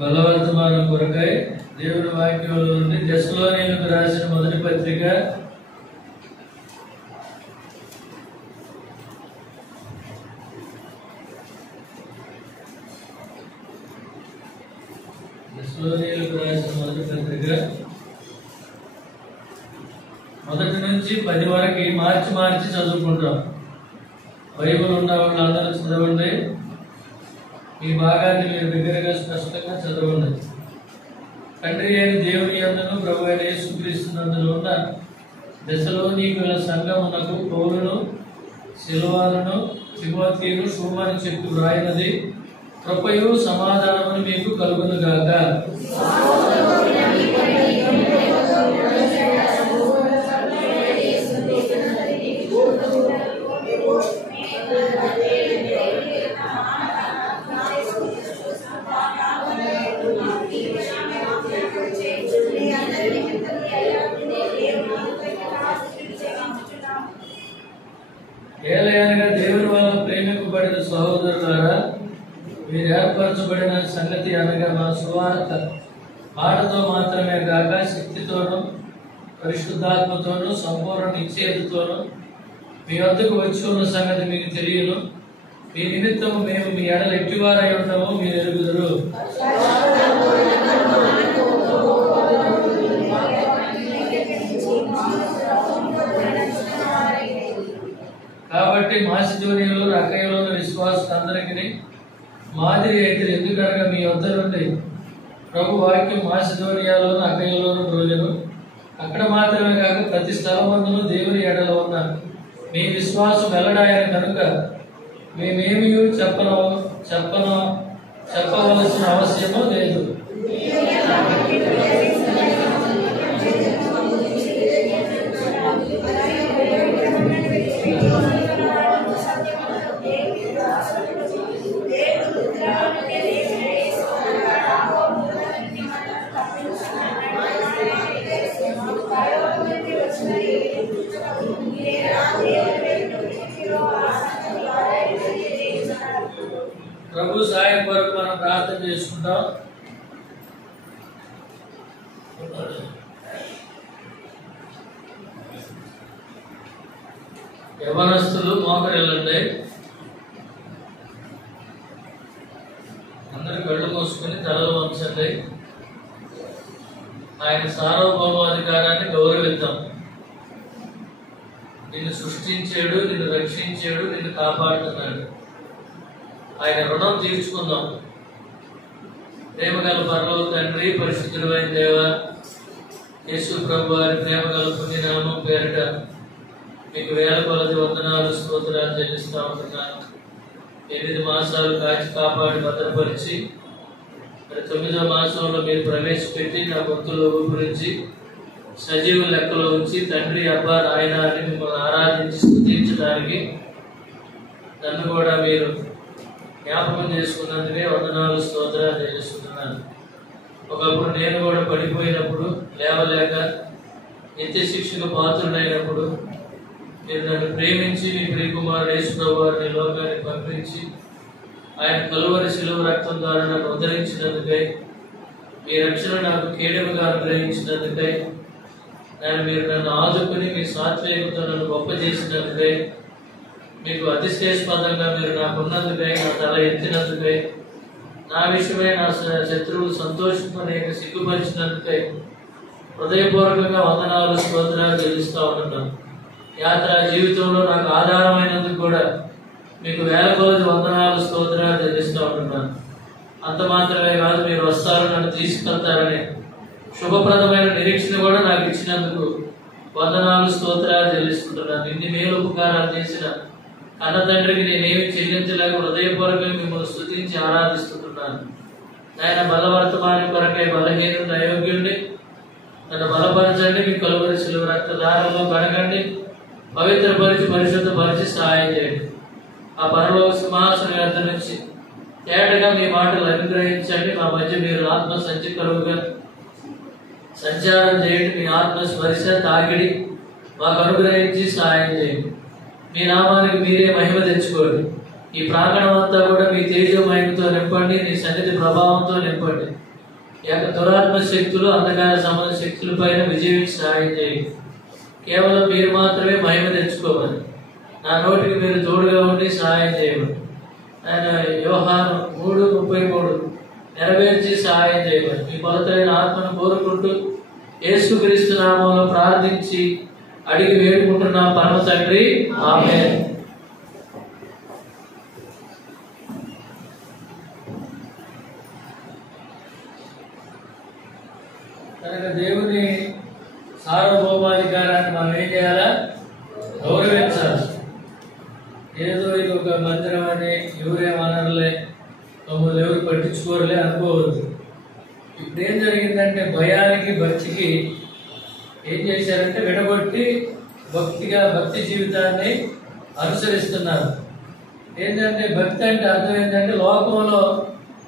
బలవర్తమానం కొరకై దేవుని వాక్యంలో నుండి తెస్సలోనీయులకు రాసిన మొదటి పత్రిక 1 నుంచి 10 వరకు మార్చి చదువుకుంటాం. బైబిల్ ఉన్న వాళ్ళు అందరూ చదవండి. ఈ భాగాన్ని మీరు దగ్గరగా స్పష్టంగా చదవండి. తండ్రి అయిన దేవుని యందును ప్రభు అయిన యేసుక్రీస్తునందును ఉన్న తెస్సలోనికీయుల సంఘమునకు పౌలును సిల్వానును తిమోతియును శుభమని చెప్పి వ్రాయినది కృపయు సమాధానమును మీకు కలుగును గాక. ఏలయనగా దేవుని వలన ప్రేమింపబడిన సహోదరులారా, మీరు ఏర్పరచబడిన సంగతి అనగా మా సువార్త మాటతో మాత్రమే కాక శక్తితోనూ పరిశుద్ధాత్మతోనూ సంపూర్ణ నిశ్చయతతోనూ మీ వద్దకు వచ్చి ఉన్న సంగతి మీకు తెలియను. మీ నిమిత్తము మేము మీ ఎడల ఎట్టివారై ఉండమో మీరు ఎరుగుదురు. కాబట్టి మాసిదోనియలో అకయలోని విశ్వాసులందరికీ మాదిరి అయితే, ఎందుకనగా మీ వద్ద నుండి ప్రభు వాక్యం మాసిదోనియాలోను అకయలోను రోజును అక్కడ మాత్రమే కాక ప్రతి స్థలమందును దేవుని ఎడలో ఉన్న మీ విశ్వాసం వెల్లడాయన కనుక మేమేమీ చెప్పవలసిన అవసరమో లేదు. ప్రభు సాయం కొరకు మనం ప్రార్థన చేసుకుంటాం. యవనస్తులు మోకరిల్లండి. అందరు కళ్ళు మూసుకొని తలలు వంచండి. ఆయన సార్వభౌమాధికారాన్ని గౌరవిద్దాం. నిన్ను సృష్టించాడు, నిన్ను రక్షించాడు, నిన్ను కాపాడుతున్నాడు. ఆయన రుణం తీర్చుకుందాం. ప్రేమగల పరలోక తండ్రి, పరిశుద్ధుడైన దేవ, యేసు ప్రభు వారి ప్రేమగల పుణ్యనామం పేరిట మీకు వేల కొలది వందనాలు స్తోత్రాలు చెల్లిస్తూ ఉంటున్నాను. 8 మాసాలు కాచి కాపాడి భద్రపరిచి మరి 9వ మాసంలో మీరు ప్రవేశపెట్టి నా గొంతులో ఊపిరించి సజీవ లెక్కలో ఉంచి తండ్రి అబ్బా నాయన అని మిమ్మల్ని ఆరాధించి స్తుతించడానికి నన్ను కూడా మీరు జ్ఞాపకం చేసుకున్నందుకే వందనాలు స్తోత్రాలు చెల్లిస్తున్నాను. ఒకప్పుడు నేను కూడా పడిపోయినప్పుడు, లేవలేక నిత్య శిక్షకు పాత్రుడైనప్పుడు మీరు నన్ను ప్రేమించి మీ ప్రియకుమారుడు యేసు ప్రభు వారిని లోకానికి పంపించి ఆయన కలువరి శిలువ రక్తం ద్వారా నన్ను ఉద్ధరించినందుకై, మీ రక్షణ నాకు కేడముగా అనుగ్రహించినందుకై, మీరు నన్ను ఆదుకుని మీ సాత్వికతో నన్ను గొప్ప చేసినందుకై, మీకు అతిశయాస్పదంగా మీరు నాకున్నందుకై, నా తల ఎత్తినందుకై, నా విషయమై నా శత్రువులు సంతోషింపలేక సిగ్గుపరిచినందుకై హృదయపూర్వకంగా వందనాలు స్తోత్రాలు చెల్లిస్తూ ఉంటున్నాను. యాత్ర జీవితంలో నాకు ఆధారమైనందుకు కూడా మీకు వేల కొలది వందనాలు స్తోత్రాలు చెల్లిస్తూ ఉంటున్నాను. అంత మాత్రమే కాదు, మీరు వస్తారు, నన్ను తీసుకెళ్తారనే శుభప్రదమైన నిరీక్షణ కూడా నాకు ఇచ్చినందుకు వందనాలు స్తోత్రాలు చెల్లిస్తుంటున్నాను. ఇన్ని మేలు ఉపకారాలు చేసిన కన్న తండ్రికి నేనేమి చెల్లించలేక హృదయపూర్వకంగా మిమ్మల్ని స్తుతించి ఆరాధిస్తుంటున్నాను. ఆయన బలవర్తమానం కొరకై బలహీనుడిని, అయోగ్యుడిని నన్ను బలపరచండి. మీ కలువరి శిలువ రక్తధారలో కడగండి, పవిత్రపరిచి పరిశుద్ధపరిచి సహాయం చేయండి. ఆ పరలోక సింహాసనం యొద్ద నుంచి తేటగా మీ మాటలు అనుగ్రహించండి. మా మధ్య మీరు ఆత్మ సంచకరువుగా సంచారం చేయండి. మీ ఆత్మ స్పర్శ తాకిడి మాకు అనుగ్రహించి సహాయం చేయండి. మీ నామానికి మీరే మహిమ తెచ్చుకోండి. ఈ ప్రాంగణం అంతా కూడా మీ తేజ మహిమతో నింపండి, నీ సన్నిధి ప్రభావంతో నింపండి. ఈ యొక్క దురాత్మ శక్తులు, అంధకార సంబంధ శక్తుల పైన విజయించి సహాయం చేయండి. కేవలం మీరు మాత్రమే మహిమ తెచ్చుకోమని, నా నోటికి మీరు తోడుగా ఉండి సహాయం చేయమని ఆయన యోహాను 3:33 నెరవేర్చి సహాయం చేయమని మీ కొలతైన ఆత్మను కోరుకుంటూ యేసుక్రీస్తు నామములో ప్రార్థించి అడిగి వేడుకుంటున్నాం పరమ తండ్రి, ఆమేన్. కనుక దేవుని సార్వభౌమాధికారాన్ని మనం ఏం చేయాలా? గౌరవించాలి. ఏదో ఇది ఒక మందిరం అని ఎవరేమనర్లే, మమ్మల్ని ఎవరు పట్టించుకోరులే అనుకోవద్దు. ఇప్పుడు ఏం జరిగిందంటే భయానికి భక్తికి ఏం చేశారంటే విడగొట్టి భక్తి జీవితాన్ని అనుసరిస్తున్నారు. ఏంటంటే భక్తి అంటే అర్థం ఏంటంటే లోకంలో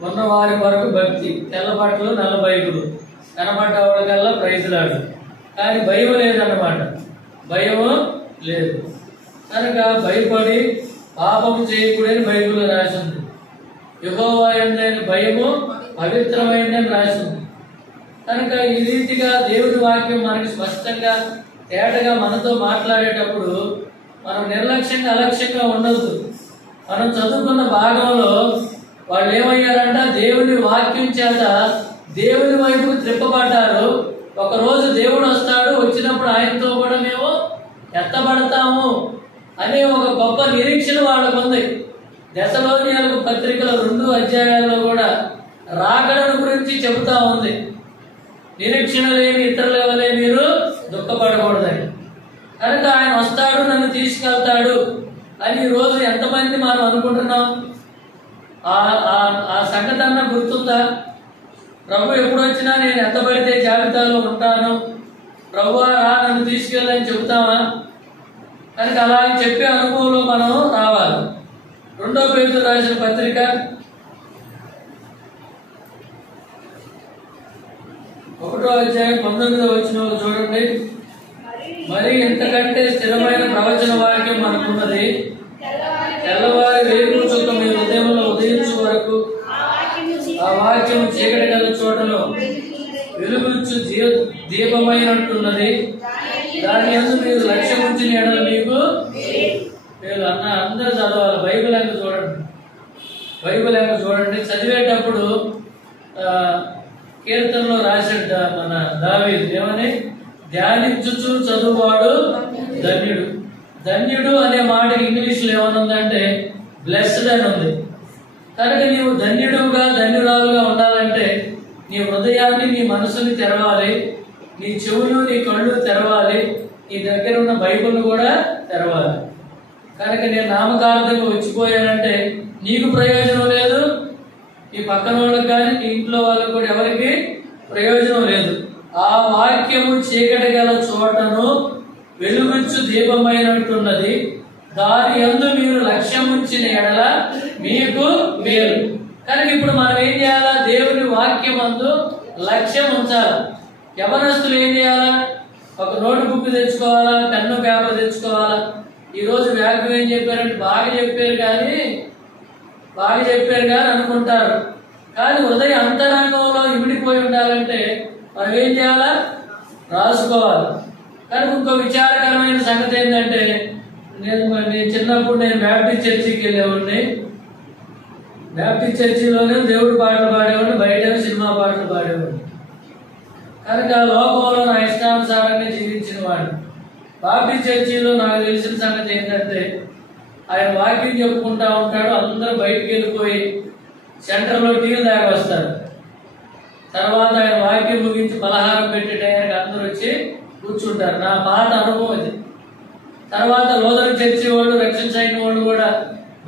ఉన్న వారి వరకు భక్తి, తెల్ల బట్టలు నల్ల బైబులు, కనబడ్డవాడికల్లా ప్రైజులాడు, కానీ భయం లేదన్నమాట. భయము లేదు కనుక భయపడి పాపము చేయకూడని బైబిల్లో రాసింది. యెహోవా యందైన భయము పవిత్రమైనదని రాసింది. కనుక ఈ రీతిగా దేవుడి వాక్యం మనకి స్పష్టంగా తేటగా మనతో మాట్లాడేటప్పుడు మనం నిర్లక్ష్యంగా అలక్ష్యంగా ఉండొద్దు. మనం చదువుకున్న భాగంలో వాళ్ళు ఏమయ్యారంట? దేవుని వాక్యం చేత దేవుని వైపు త్రిప్పబడ్డారు. ఒకరోజు దేవుడు వస్తాడు, వచ్చినప్పుడు ఆయనతో కూడా మేము ఎత్తబడతాము అనే ఒక గొప్ప నిరీక్షణ వాళ్ళకు ఉంది. దశలోనియాలకు పత్రికల 2 అధ్యాయాల్లో కూడా రాకడను గురించి చెబుతా ఉంది. నిరీక్షణ లేని ఇతరుల వలె మీరు దుఃఖపడకూడదని. కనుక ఆయన వస్తాడు, నన్ను తీసుకెళ్తాడు అని ఈ రోజు ఎంతమంది మనం అనుకుంటున్నాం? ఆ సంగతి అన్న గుర్తుందా? ప్రభు ఎప్పుడు వచ్చినా నేను ఎత్తబడితే జాబితాలో ఉంటాను, ప్రభువా రా నన్ను తీసుకెళ్ళని చెబుతామా? కనుక అలా చెప్పే అనుభవంలో మనం రావాలి. 2వ పేతురు రాసిన పత్రిక 1వ అధ్యాయం 19వ వచనంలో చూడండి. మరి ఇంతకంటే స్థిరమైన ప్రవచన వాక్యం మనకున్నది. తెల్లవారి వేకువ చుక్క మీ హృదయంలో ఉదయించు వరకు ఆ వాక్యం చీకటి గల చోటలో వెలుగుచ్చు దీపమైనట్టున్నది. దాని యందు మీరు లక్ష్యం ఉంచిన ఎడల మీకు మీరు అందరూ చదవాలి. బైబిల్ అంక చూడండి. చదివేటప్పుడు కీర్తనలో రాశాడు మన దావీదు ఏమని? ధ్యానించుచు చదువువాడు ధన్యుడు. ధన్యుడు అనే మాట ఇంగ్లీష్ లో ఏమనుందంటే బ్లెస్డ్ అని ఉంది. కనుక నీవు ధన్యుడుగా ధన్యురాలుగా ఉండాలంటే నీ హృదయాన్ని, నీ మనసుని తెరవాలి, నీ చెవులు, నీ కళ్ళు తెరవాలి, నీ దగ్గర ఉన్న బైబిల్ కూడా తెరవాలి. కనుక నేను నామకార్థంగా వచ్చిపోయానంటే నీకు ప్రయోజనం లేదు, నీ పక్కన వాళ్ళకి కానీ నీ ఇంట్లో వాళ్ళకి కూడా ఎవరికి ప్రయోజనం లేదు. ఆ వాక్యము చీకటి గల చోటను వెలుగుచ్చు దీపమైనట్టున్నది. దాని యందు మీరు లక్ష్యం ఉంచిన ఎడల మీకు మేలు. కనుక ఇప్పుడు మనం ఏం చేయాలా? దేవుని వాక్యం అందు లక్ష్యం ఉంచాలి. యవనస్తులు ఏం చేయాలా? ఒక నోట్ బుక్ తెచ్చుకోవాలా, పెన్ను పేపర్ తెచ్చుకోవాలా. ఈ రోజు వ్యాఖ్యం ఏం చెప్పారంటే బాగా చెప్పారు కానీ అనుకుంటారు. కానీ హృదయ అంతరంగంలో ఇమిడిపోయి ఉండాలంటే మనం ఏం చేయాలా? రాసుకోవాలి. కానీ ఇంకో విచారకరమైన సంగతి ఏంటంటే నేను చిన్నప్పుడు బ్యాప్టిస్ట్ చర్చికి వెళ్ళేవాడిని. బ్యాప్టిస్ట్ చర్చిలోనే దేవుడి పాటలు పాడేవాడిని, బయట సినిమా పాటలు పాడేవాడిని. కనుక లోకంలో నా ఇష్టానుసారంగా జీవించిన వాడిని. బాప్టిస్ట్ చర్చిలో నాకు తెలిసిన సంగతి ఏంటంటే ఆయన వాక్యం చెప్పుకుంటా ఉంటాడు, అందరూ బయటికి వెళ్ళిపోయి సెంటర్లో టీలు దాకా వస్తారు. తర్వాత ఆయన వాక్యం ముగించి పలహారం పెట్టే టైంకి అందరూ వచ్చి కూర్చుంటారు. నా పాత అనుభవం అది. తర్వాత లోదర్ చర్చి వాళ్ళు, రక్షణ అయిన వాళ్ళు కూడా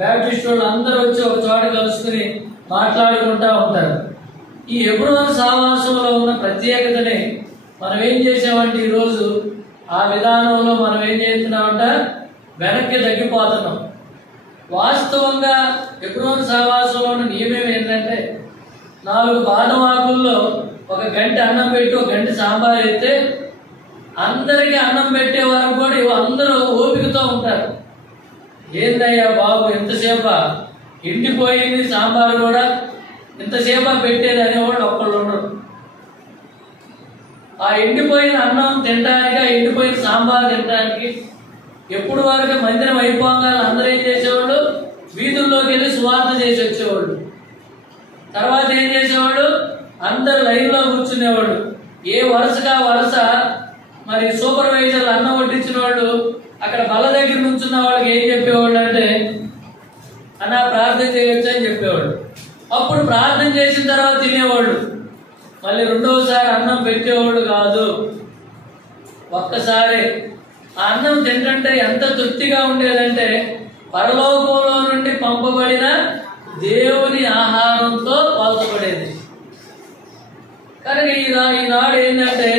బ్యాప్టిస్ట్ వాళ్ళు అందరూ వచ్చి ఒక చోట కలుసుకుని మాట్లాడుకుంటా ఉంటారు. ఈ హెబ్రోను సహవాసంలో ఉన్న ప్రత్యేకతని మనం ఏం చేసామంటే ఈరోజు ఆ విధానంలో మనం ఏం చేస్తున్నామంట? వెనక్కి తగ్గిపోతున్నాం. వాస్తవంగా హెబ్రోను సహవాసంలో ఉన్న నియమం ఏంటంటే 4 బాదం ఆకుల్లో 1 గంట అన్నం పెట్టి 1 గంట సాంబార్ అయితే అందరికీ అన్నం పెట్టే వరకు కూడా అందరూ ఓపికతో ఉంటారు. ఏందయ్యా బాబు ఎంతసేపా, ఎండిపోయింది సాంబార్ కూడా ఇంతసేపా పెట్టేది అనేవాళ్ళు ఒక్కళ్ళు ఉండరు. ఆ ఎండిపోయిన అన్నం తినడానికి, ఆ ఎండిపోయిన సాంబార్ తినడానికి ఎప్పుడు వరకు మందిరం అయిపోగానే అందరూ ఏం చేసేవాళ్ళు? వీధుల్లోకి వెళ్ళి సువార్త చేసి వచ్చేవాళ్ళు. తర్వాత ఏం చేసేవాడు? అందరు లైన్లో కూర్చునేవాడు. ఏ వరుసగా వరుస మరి సూపర్వైజర్లు అన్నం వడ్డించిన వాళ్ళు అక్కడ బల్ల దగ్గర నుంచున్న వాళ్ళకి ఏం చెప్పేవాళ్ళు అంటే, అన్న ప్రార్థన చేయొచ్చు అని చెప్పేవాళ్ళు. అప్పుడు ప్రార్థన చేసిన తర్వాత తినేవాళ్ళు. మళ్ళీ రెండవసారి అన్నం పెట్టేవాళ్ళు కాదు. ఒక్కసారి ఆ అన్నం తింటుంటే ఎంత తృప్తిగా ఉండేదంటే, పరలోకంలో నుండి పంపబడిన దేవుని ఆహారంతో పాల్పడేది. కనుక ఈనాడు ఏంటంటే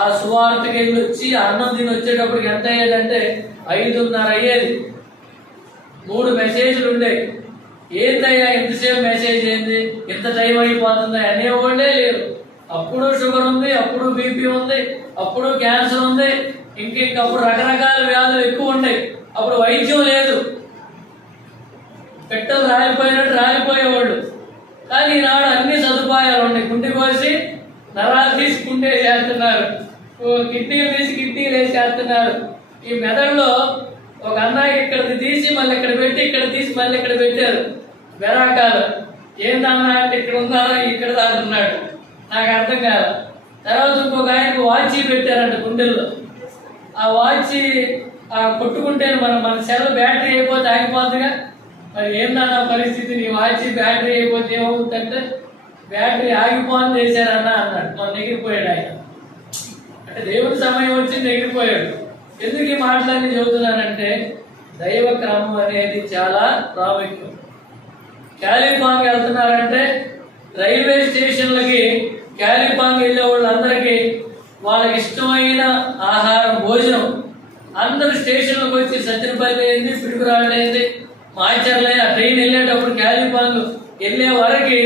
ఆ సువార్తకి వెళ్ళి వచ్చి అన్నం తిని వచ్చేటప్పటికి ఎంత అయ్యేదంటే 5:30 అయ్యేది. 3 మెసేజ్లు ఉండేవి. ఏంటయ్యా ఇంతసేపు మెసేజ్ ఏంది, ఇంత టైం అయిపోతుందా అనేవాళ్ళే లేరు. అప్పుడు షుగర్ ఉంది, అప్పుడు బీపీ ఉంది, అప్పుడు క్యాన్సర్ ఉంది, ఇంకప్పుడు రకరకాల వ్యాధులు ఎక్కువ ఉన్నాయి. అప్పుడు వైద్యం లేదు, పెట్టలు రాలిపోయినట్టు రాలిపోయేవాళ్ళు. కానీ ఈనాడు అన్ని సదుపాయాలు ఉన్నాయి. గుండె కోసి నరాలు తీసి గుండె చేస్తున్నారు, కిడ్నీలు తీసి కిడ్నీలు వేసేస్తున్నారు. ఈ మెదడులో ఒక అన్నయ్య ఇక్కడికి తీసి మళ్ళీ ఇక్కడ పెట్టి, ఇక్కడ తీసి మళ్ళీ ఇక్కడ పెట్టారు. వెరాకాలు ఏందన్నా అంటే ఇక్కడ ఉన్నారా, ఇక్కడ దాకున్నాడు, నాకు అర్థం కాదు. తర్వాత ఇంకొక ఆయనకు వాచి పెట్టారంట గుండెల్లో. ఆ వాచి కొట్టుకుంటే మన సెల్ బ్యాటరీ అయిపోతే ఆగిపోతుందిగా. మరి ఏందన్న పరిస్థితి, నీ వాచి బ్యాటరీ అయిపోతే ఏమవుతుందంటే, బ్యాటరీ ఆగిపోని చేశారన్న అన్నాడు. మొన్న ఎగిరిపోయాడు ఆయన. అంటే దేవుడి సమయం వచ్చింది, ఎగిరిపోయాడు. ఎందుకు ఈ మాటలన్నీ చెబుతున్నానంటే, దైవ క్రమం అనేది చాలా ప్రాముఖ్యం. కాలిఫాంగ్ వెళ్తున్నారంటే రైల్వే స్టేషన్లకి కాలిఫాంగ్ వెళ్ళే వాళ్ళందరికీ వాళ్ళకి ఇష్టమైన ఆహారం, భోజనం అందరు స్టేషన్లకు వచ్చి సత్యనపల్లి అయింది, పిడుగురాళ్ళు అయింది, మాచర్లే ఆ ట్రైన్ వెళ్ళేటప్పుడు కాలిఫాంగ్ వెళ్ళే వరకు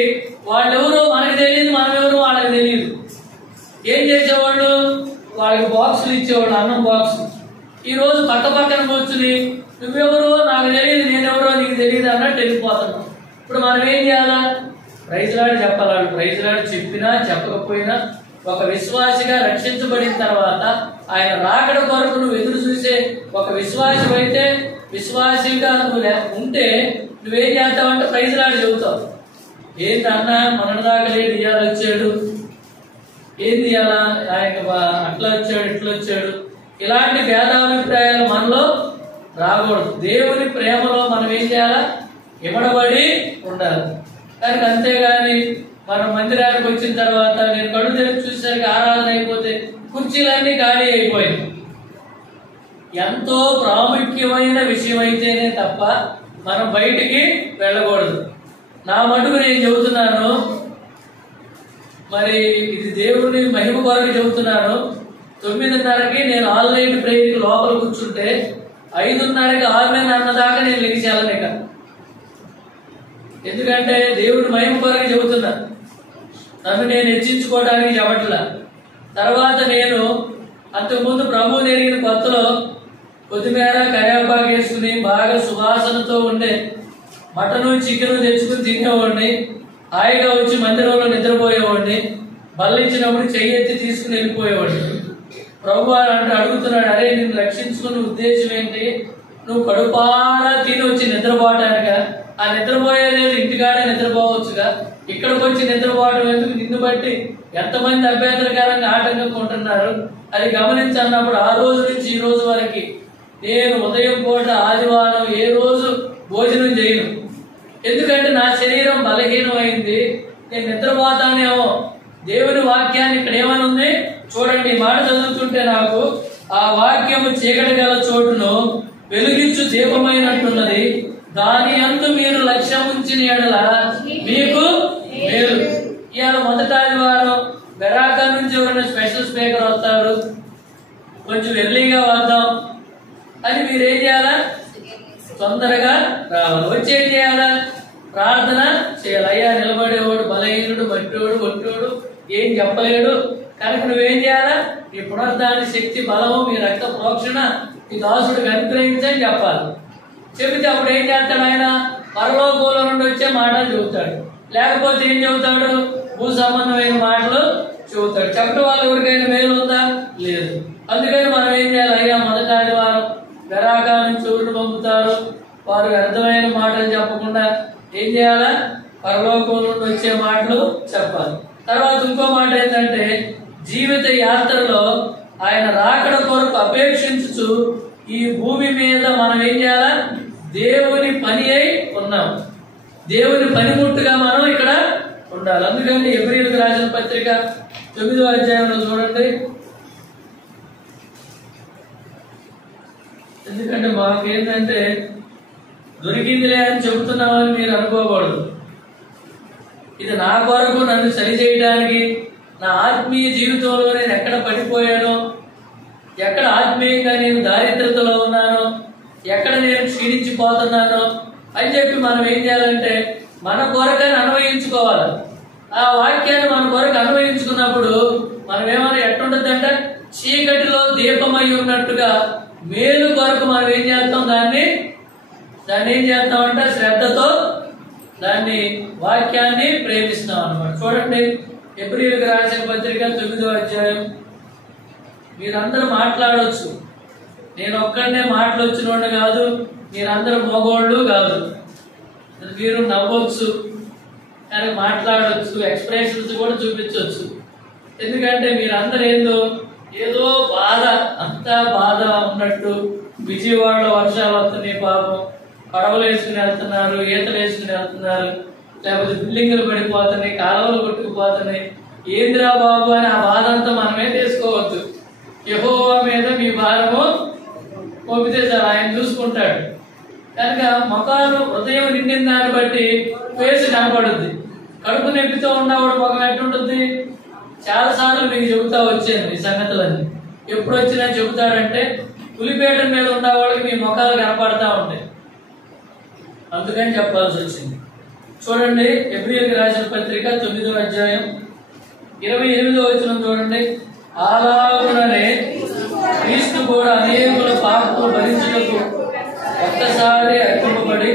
వాళ్ళెవరో మనకు తెలియదు, మనమెవరో వాళ్ళకి తెలియదు. ఏం చేసేవాళ్ళు? వాళ్ళకి బాక్సులు ఇచ్చేవాళ్ళు, అన్నం బాక్స్. ఈ రోజు పక్క పక్కన కూర్చుని నువ్వెవరో నాకు తెలియదు, నేనెవరో నీకు తెలియదు అన్నట్టు వెళ్ళిపోతున్నాం. ఇప్పుడు మనం ఏం చేయాలా? ప్రైజ్లాడు చెప్పాలి. ప్రైజ్లాడు చెప్పినా చెప్పకపోయినా ఒక విశ్వాసిగా రక్షించబడిన తర్వాత ఆయన రాకడ కొరకు నువ్వు ఎదురు చూసే ఒక విశ్వాసి అయితే, విశ్వాసిగా నువ్వు ఉంటే నువ్వేం చేస్తావంటే ప్రైజ్లాడు చెబుతావు. ఏంది అన్న మొన్నటిదాకా లేడు, ఇవాళ వచ్చాడు, ఏంది అలా ఆయన అట్లా వచ్చాడు ఇట్లా వచ్చాడు, ఇలాంటి భేదాభిప్రాయాలు మనలో రాకూడదు. దేవుని ప్రేమలో మనం ఏం చేయాలా? ఇమడబడి ఉండాలి. కానీ అంతేగాని మనం మందిరానికి వచ్చిన తర్వాత నేను కళ్ళు తెరిచి చూసేసరికి ఆరాధన అయిపోతే కుర్చీలన్నీ ఖాళీ అయిపోయింది. ఎంతో ప్రాముఖ్యమైన విషయం అయితేనే తప్ప మనం బయటికి వెళ్ళకూడదు. నా మటుకు నేను చెబుతున్నాను, మరి ఇది దేవుని మహిమ కొరకు చెబుతున్నాను. 9:30కి నేను ఆన్లైన్ ప్రేయర్కి లోపల కూర్చుంటే 5:30కి ఆమెన్ అన్నదాకా నేను లెగిసేయాలని ఇక. ఎందుకంటే దేవుడి మహిమ కొరకు చెబుతున్నా, నన్ను నేను హెచ్చించుకోవడానికి చెప్పట్లా. తర్వాత నేను అంతకుముందు ప్రభువుని ఎరిగిన కొత్తలో కొద్దిమేర కరివేపాకు వేసుకుని బాగా సువాసనతో ఉండే మటను చికెను తెచ్చుకుని తినేవాడిని. హాయిగా వచ్చి మందిరంలో నిద్రపోయేవాడిని. బల్లిచ్చినప్పుడు చెయ్యి ఎత్తి తీసుకుని వెళ్ళిపోయేవాడిని. ప్రభు అంటే అడుగుతున్నాడు, అరే నిన్ను రక్షించుకున్న ఉద్దేశం ఏంటి? నువ్వు కడుపారా తిని వచ్చి నిద్రపోవటానిక? ఆ నిద్రపోయేది ఇంటికాడే నిద్రపోవచ్చుగా, ఇక్కడికి వచ్చి నిద్రపోవడం ఎందుకు? నిన్ను బట్టి ఎంతమంది అభ్యంతరకరంగా ఆటంకంగా ఉంటున్నారు, అది గమనించన్నప్పుడు ఆ రోజు నుంచి ఈ రోజు వరకు నేను ఉదయం పూట ఆదివారం ఏ రోజు భోజనం చేయను. ఎందుకంటే నా శరీరం బలహీనమైంది, నేను నిద్రపోతానేమో. దేవుని వాక్యాన్ని ఇక్కడ ఏమని ఉంది చూడండి, ఈ మాట చదువుతుంటే నాకు ఆ వాక్యము చీకటి గల చోటును వెలుగించు దీపమైనట్టున్నది, దాని అందు మీరు లక్ష్యం ఉంచిన ఎడల మీకు మేలు. ఇవాళ మొదటి ఆదివారం బెరాకా నుంచి ఎవరైనా స్పెషల్ స్పీకర్ వస్తారు, కొంచెం ఎర్లీగా వద్దాం అని మీరేం చేయాలా? తొందరగా రావాలి. వచ్చి ఏం చేయాలా? ప్రార్థన చేయాలి. అయ్యా నిలబడేవాడు బలహీనుడు, మట్టివాడు, ఒట్టోడు, ఏం చెప్పలేడు కనుక నువ్వేం చేయాలా? మీ పునరుద్ధాన శక్తి బలము, మీ రక్త ప్రోక్షణ ఈ దాసుడికి అనుగ్రహించని చెప్పాలి. చెబితే అప్పుడు ఏం చేస్తాడు ఆయన? పరలోకంలో నుండి వచ్చే మాటలు చెబుతాడు. లేకపోతే ఏం చెబుతాడు? భూ సంబంధమైన మాటలు చెబుతాడు. చెబుతాడు. చెప్పడం వల్ల ఎవరికైనా మేలు ఉందా? లేదు. అందుకని మనం ఏం చేయాలి? అయ్యా మొదటి ఆదివారం గరాగా నుంచి ఎవరిని పంపుతారు, వారు వ్యర్థమైన మాటలు చెప్పకుండా ఏం చేయాలా? పరలోకం నుండి వచ్చే మాటలు చెప్పాలి. తర్వాత ఇంకో మాట ఏంటంటే, జీవిత యాత్రలో ఆయన రాకడ కొరకు అపేక్షించు ఈ భూమి మీద మనం ఏం చేయాలా? దేవుని పని అయి ఉన్నాం, దేవుని పనిముట్టుగా మనం ఇక్కడ ఉండాలి. అందుకని హెబ్రీయులకు రాసిన పత్రిక 9వ అధ్యాయంలో చూడండి. ఎందుకంటే మాకేంటంటే దొరికిందిలే అని చెబుతున్నామని మీరు అనుకోకూడదు. ఇది నా కొరకు, నన్ను సరి చేయడానికి, నా ఆత్మీయ జీవితంలో నేను ఎక్కడ పడిపోయానో, ఎక్కడ ఆత్మీయంగా నేను దారిద్రతలో ఉన్నానో, ఎక్కడ నేను క్షీణించిపోతున్నానో అని చెప్పి మనం ఏం చేయాలంటే మన కొరకని అన్వయించుకోవాలి. ఆ వాక్యాన్ని మన కొరకు అన్వయించుకున్నప్పుడు మనం ఏమైనా ఎట్టుండదంటే చీకటిలో దీపమై ఉన్నట్టుగా మేలు కొరకు మనం ఏం చేస్తాం? దాన్ని ఏం చేస్తామంటే శ్రద్ధతో దాన్ని వాక్యాన్ని ప్రేమిస్తాం అన్నమాట. చూడండి, హెబ్రీయులకు రాసిన పత్రిక 9వ అధ్యాయం. మీరందరూ మాట్లాడవచ్చు, నేను ఒక్కడనే మాట్లాడొచ్చినోడు కాదు, మీరందరూ మగోళ్ళు కాదు. మీరు నవ్వచ్చు, కానీ మాట్లాడవచ్చు, ఎక్స్ప్రెషన్స్ కూడా చూపించవచ్చు. ఎందుకంటే మీరందరూ ఏదో బాధ, అంతా బాధ ఉన్నట్టు. విజయవాడలో వర్షాలు వస్తున్నాయి, పాపం పడవలు వేసుకుని వెళ్తున్నారు, ఈతలు వేసుకుని వెళ్తున్నారు, లేకపోతే బిల్డింగులు పడిపోతున్నాయి, కాలువలు కొట్టుకుపోతున్నాయి. ఏందిరా బాబు అని ఆ బాధ అంతా మనమే తీసుకోవద్దు. యెహోవా మీద మీ భారము మోపితే సార్ ఆయన చూసుకుంటాడు. కనుక ముఖాలు హృదయం నిండిన దాన్ని బట్టి ఫేస్ కనపడుద్ది. కడుపు నొప్పితో ఉన్నవాడు ముఖం ఎట్టుంటుంది? చాలా సార్లు మీకు చెబుతా వచ్చాను ఈ సంగతులన్నీ. ఎప్పుడు వచ్చినా చెబుతాడంటే పులిపేట మీద ఉన్న వాళ్ళకి మీ ముఖాలు కనపడతా ఉంటాయి. అందుకని చెప్పాల్సి వచ్చింది. చూడండి, హెబ్రీయులకు రాసిన పత్రిక 9వ అధ్యాయం 28వ వచనం చూడండి. అలాగుననే క్రీస్తు కూడా అనేకుల పాపము భరించుటకు ఒక్కసారి అర్పింపబడి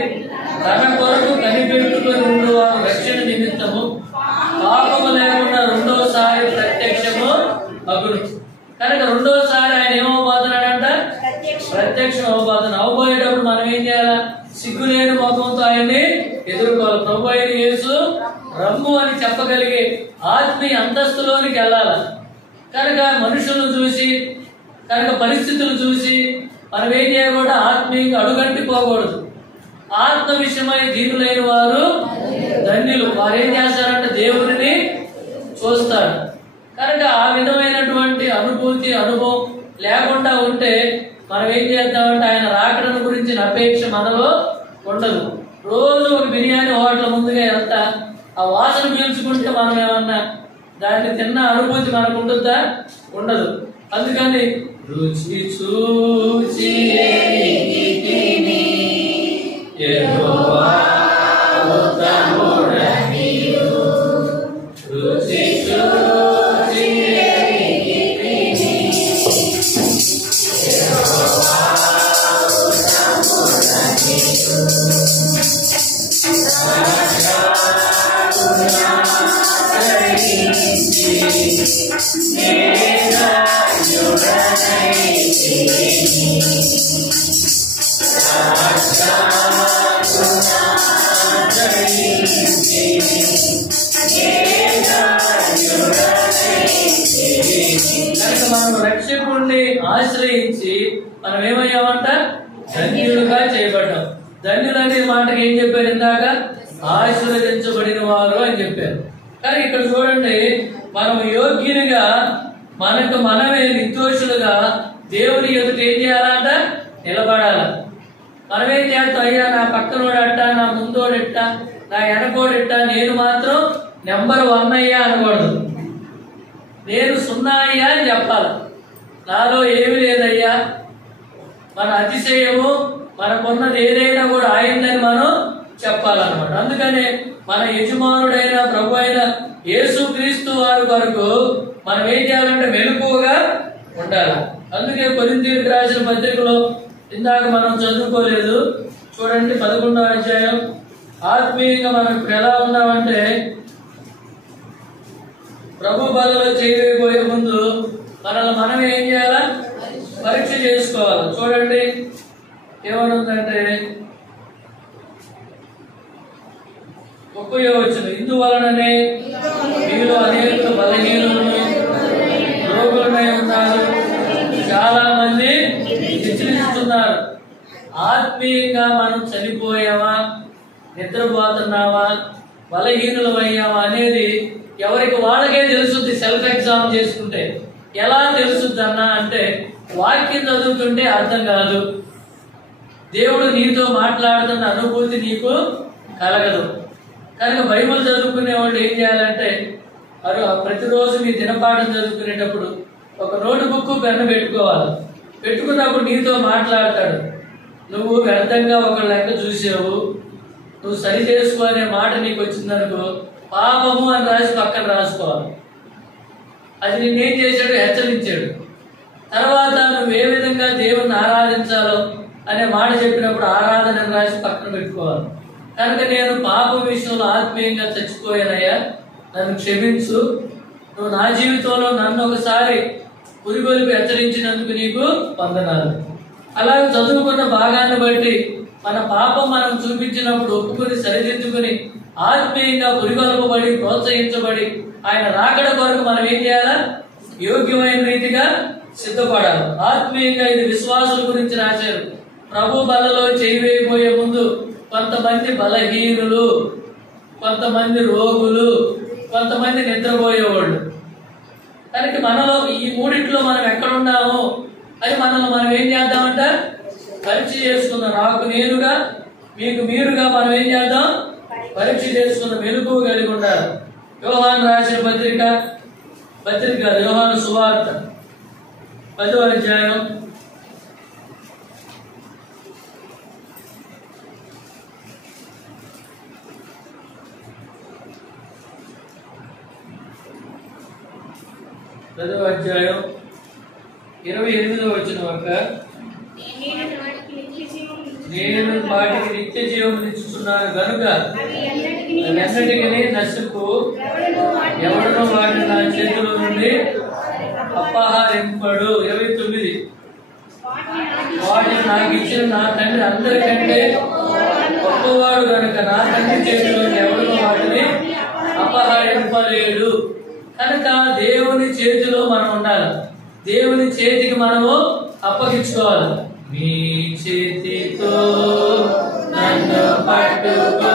తన కొరకు కనిపెట్టుకుని ఉండువారు రక్షణ నిమిత్తము పాపము లేకుండా రెండోసారి ప్రత్యక్షము అగును. కనుక రెండోసారి ఆయన ఏమవబోతున్నాడంట? ప్రత్యక్షం అవబోతున్నాడు. అవబోయేటప్పుడు మనం ఏం చేయాలా? సిగ్గులేని ముఖంతో ఆయన్ని ఎదుర్కోవాలి. ప్రభు అయిన యేసు రమ్ము అని చెప్పగలిగే ఆత్మీయ అంతస్తులోనికి వెళ్ళాల. కనుక మనుషులను చూసి, కనుక పరిస్థితులు చూసి మనం ఏం చేయకూడదు? ఆత్మీయంగా అడుగంటిపోకూడదు. ఆత్మ విషయమై దీనులైన వారు ధన్యులు. వారు ఏం చేస్తారంటే దేవుడిని చూస్తారు. కనుక ఆ విధమైనటువంటి అనుభూతి, అనుభవం లేకుండా ఉంటే మనం ఏం చేద్దామంటే ఆయన రాకడను గురించిన అపేక్ష మనలో ఉండదు. రోజు ఒక బిర్యానీ హోటల్ ముందుగా వెళ్తా ఆ వాసన పీల్చుకుంటే మనం ఏమన్నా దాన్ని తిన్న అనుభూతి మనకు ఉంటుందా? ఉండదు. అందుకని రుచి చూచి యెహోవా ఉత్తముడనియు, రుచి చూచి యెహోవా ఉత్తముడనియు, మనం రక్షకుడిని ఆశ్రయించి మనం ఏమయ్యామంట? ధన్యులుగా చేయబడ్డాం. ధన్యులు అనే మాటకి ఏం చెప్పారు ఇందాక? ఆశీర్వదించబడిన వారు అని చెప్పారు. కానీ ఇక్కడ చూడండి, మనం యోగ్యునిగా మనకు మనమే నిర్దోషులుగా దేవుని ఎదుట ఏం చేయాలంట? నిలబడాల. మనమేం చేస్తాం? అయ్యా నా పక్కనోడట్ట, నా ముందోడెట్ట, నా వెనకోడెట్ట, నేను మాత్రం నెంబర్ 1 అయ్యా అనకూడదు. నేను 0 అయ్యా అని చెప్పాలి. నాలో ఏమి లేదయ్యా, మన అతిశయము మనకున్నది ఏదైనా కూడా ఆయనని మనం చెప్పాలన్నమాట. అందుకనే మన యజమానుడైన ప్రభు అయిన యేసు క్రీస్తు వారి వరకు మనం ఏం చేయాలంటే మెలకువగా ఉండాలి. అందుకే కొరింథీయులకు రాసిన పత్రికలో ఇందాక మనం చదువుకోలేదు, చూడండి 11వ అధ్యాయం. ఆత్మీయంగా మనం ఇప్పుడు ఎలా ఉన్నామంటే ప్రభు బలలో చేయబోయే ముందు మనల్ని మనం ఏం చేయాలా? పరీక్ష చేసుకోవాలి. చూడండి ఏమనుందంటే 30వ వచనం, ఇందువలననే మీలో అనేక బలహీనులను రోగులమై ఉన్నారు, చాలా మంది విచలిస్తున్నారు. ఆత్మీయంగా మనం చనిపోయావా, నిద్రపోతున్నావా, బలహీనులమయ్యావా అనేది ఎవరికి వాళ్ళకే తెలుస్తుంది. సెల్ఫ్ ఎగ్జామ్ చేసుకుంటే ఎలా తెలుస్తుంది అన్నా అంటే, వాక్యం చదువుతుంటే అర్థం కాదు, దేవుడు నీతో మాట్లాడుతున్న అనుభూతి నీకు కలగదు. కనుక బైబిల్ చదువుకునే వాళ్ళు ఏం చేయాలంటే, ప్రతిరోజు మీ దినపాఠం చదువుకునేటప్పుడు ఒక నోట్ బుక్ పెన్ను పెట్టుకోవాలి. పెట్టుకున్నప్పుడు నీతో మాట్లాడతాడు. నువ్వు వ్యర్థంగా ఒక లెక్క చూసావు, నువ్వు సరి చేసుకో అనే మాట నీకు వచ్చిందనుకో, పాపము అని రాసి పక్కన రాసుకోవాలి. అది నిన్నేం చేశాడు? హెచ్చరించాడు. తర్వాత నువ్వు ఏ విధంగా దేవుణ్ణి ఆరాధించాలో అనే మాట చెప్పినప్పుడు ఆరాధన రాసి పక్కన పెట్టుకోవాలి. కనుక నేను పాపం విషయంలో ఆత్మీయంగా చచ్చిపోయానయ్యా, నన్ను క్షమించు, నువ్వు నా జీవితంలో నన్ను ఒకసారి పురిగొలిపి హెచ్చరించినందుకు నీకు వందనాలు. అలాగే చదువుకున్న భాగాన్ని బట్టి మన పాపం మనం చూపించినప్పుడు ఒప్పుకొని సరిదిద్దుకుని ఆత్మీయంగా పురిగొల్పబడి ప్రోత్సహించబడి ఆయన రాకడ కొరకు మనం ఏం చేయాలా? యోగ్యమైన రీతిగా సిద్ధపడాలి. ఆత్మీయంగా ఇది విశ్వాసుల గురించి రాశారు. ప్రభు బలలో చేయబోయే ముందు కొంతమంది బలహీనులు, కొంతమంది రోగులు, కొంతమంది నిద్రపోయేవాళ్ళు. కనుక మనలో ఈ మూడిట్లో మనం ఎక్కడున్నామో అది మనల్ని మనం ఏం చేద్దామంట? పరీక్ష చేసుకుందాం. నాకు నేనుగా, మీకు మీరుగా మనం ఏం చేద్దాం? పరీక్ష చేసుకుందాం. మెలకువ కలిగి ఉండాలి. యోహాను రాసిన పత్రిక యోహాను సువార్త 10వ అధ్యాయం 28వ వచనం వరకు, నేను వాటికి నిత్య జీవం ఇస్తున్నాను కనుక అన్నిటికీ నశింపు, ఎవడనో వాటిని నా చేతిలో నుండి అపహరింపడు. 29, వాటిని నాకు ఇచ్చిన నా తండ్రి అందరికంటే గొప్పవాడు కనుక నా తండ్రి చేతిలో ఎవడనో వాటిని అపహరింపలేడు. కనుక దేవుని చేతిలో మనం ఉండాలి. దేవుని చేతికి మనము అప్పగించుకోవాలి. మీ చేతితో నన్ను పట్టుకో,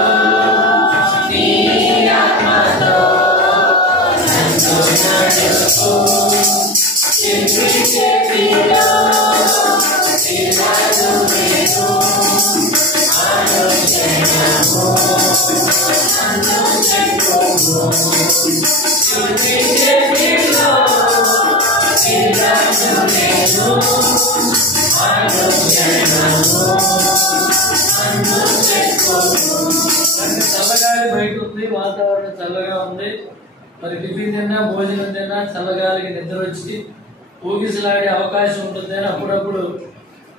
నీ ఆత్మతో నన్ను నడుపు, చేతిలో తిరగదు నేను అనుక్షణము, నన్ను చెక్కుము, చేతిలో తిరగదు నేను చల్లగాలి బయట ఉంది, వాతావరణం చల్లగా ఉంది. మరి టిఫిన్ తిన్నా, భోజనం తిన్నా చల్లగాలికి నిద్ర వచ్చి ఊగిసలాడే అవకాశం ఉంటుంది అని అప్పుడప్పుడు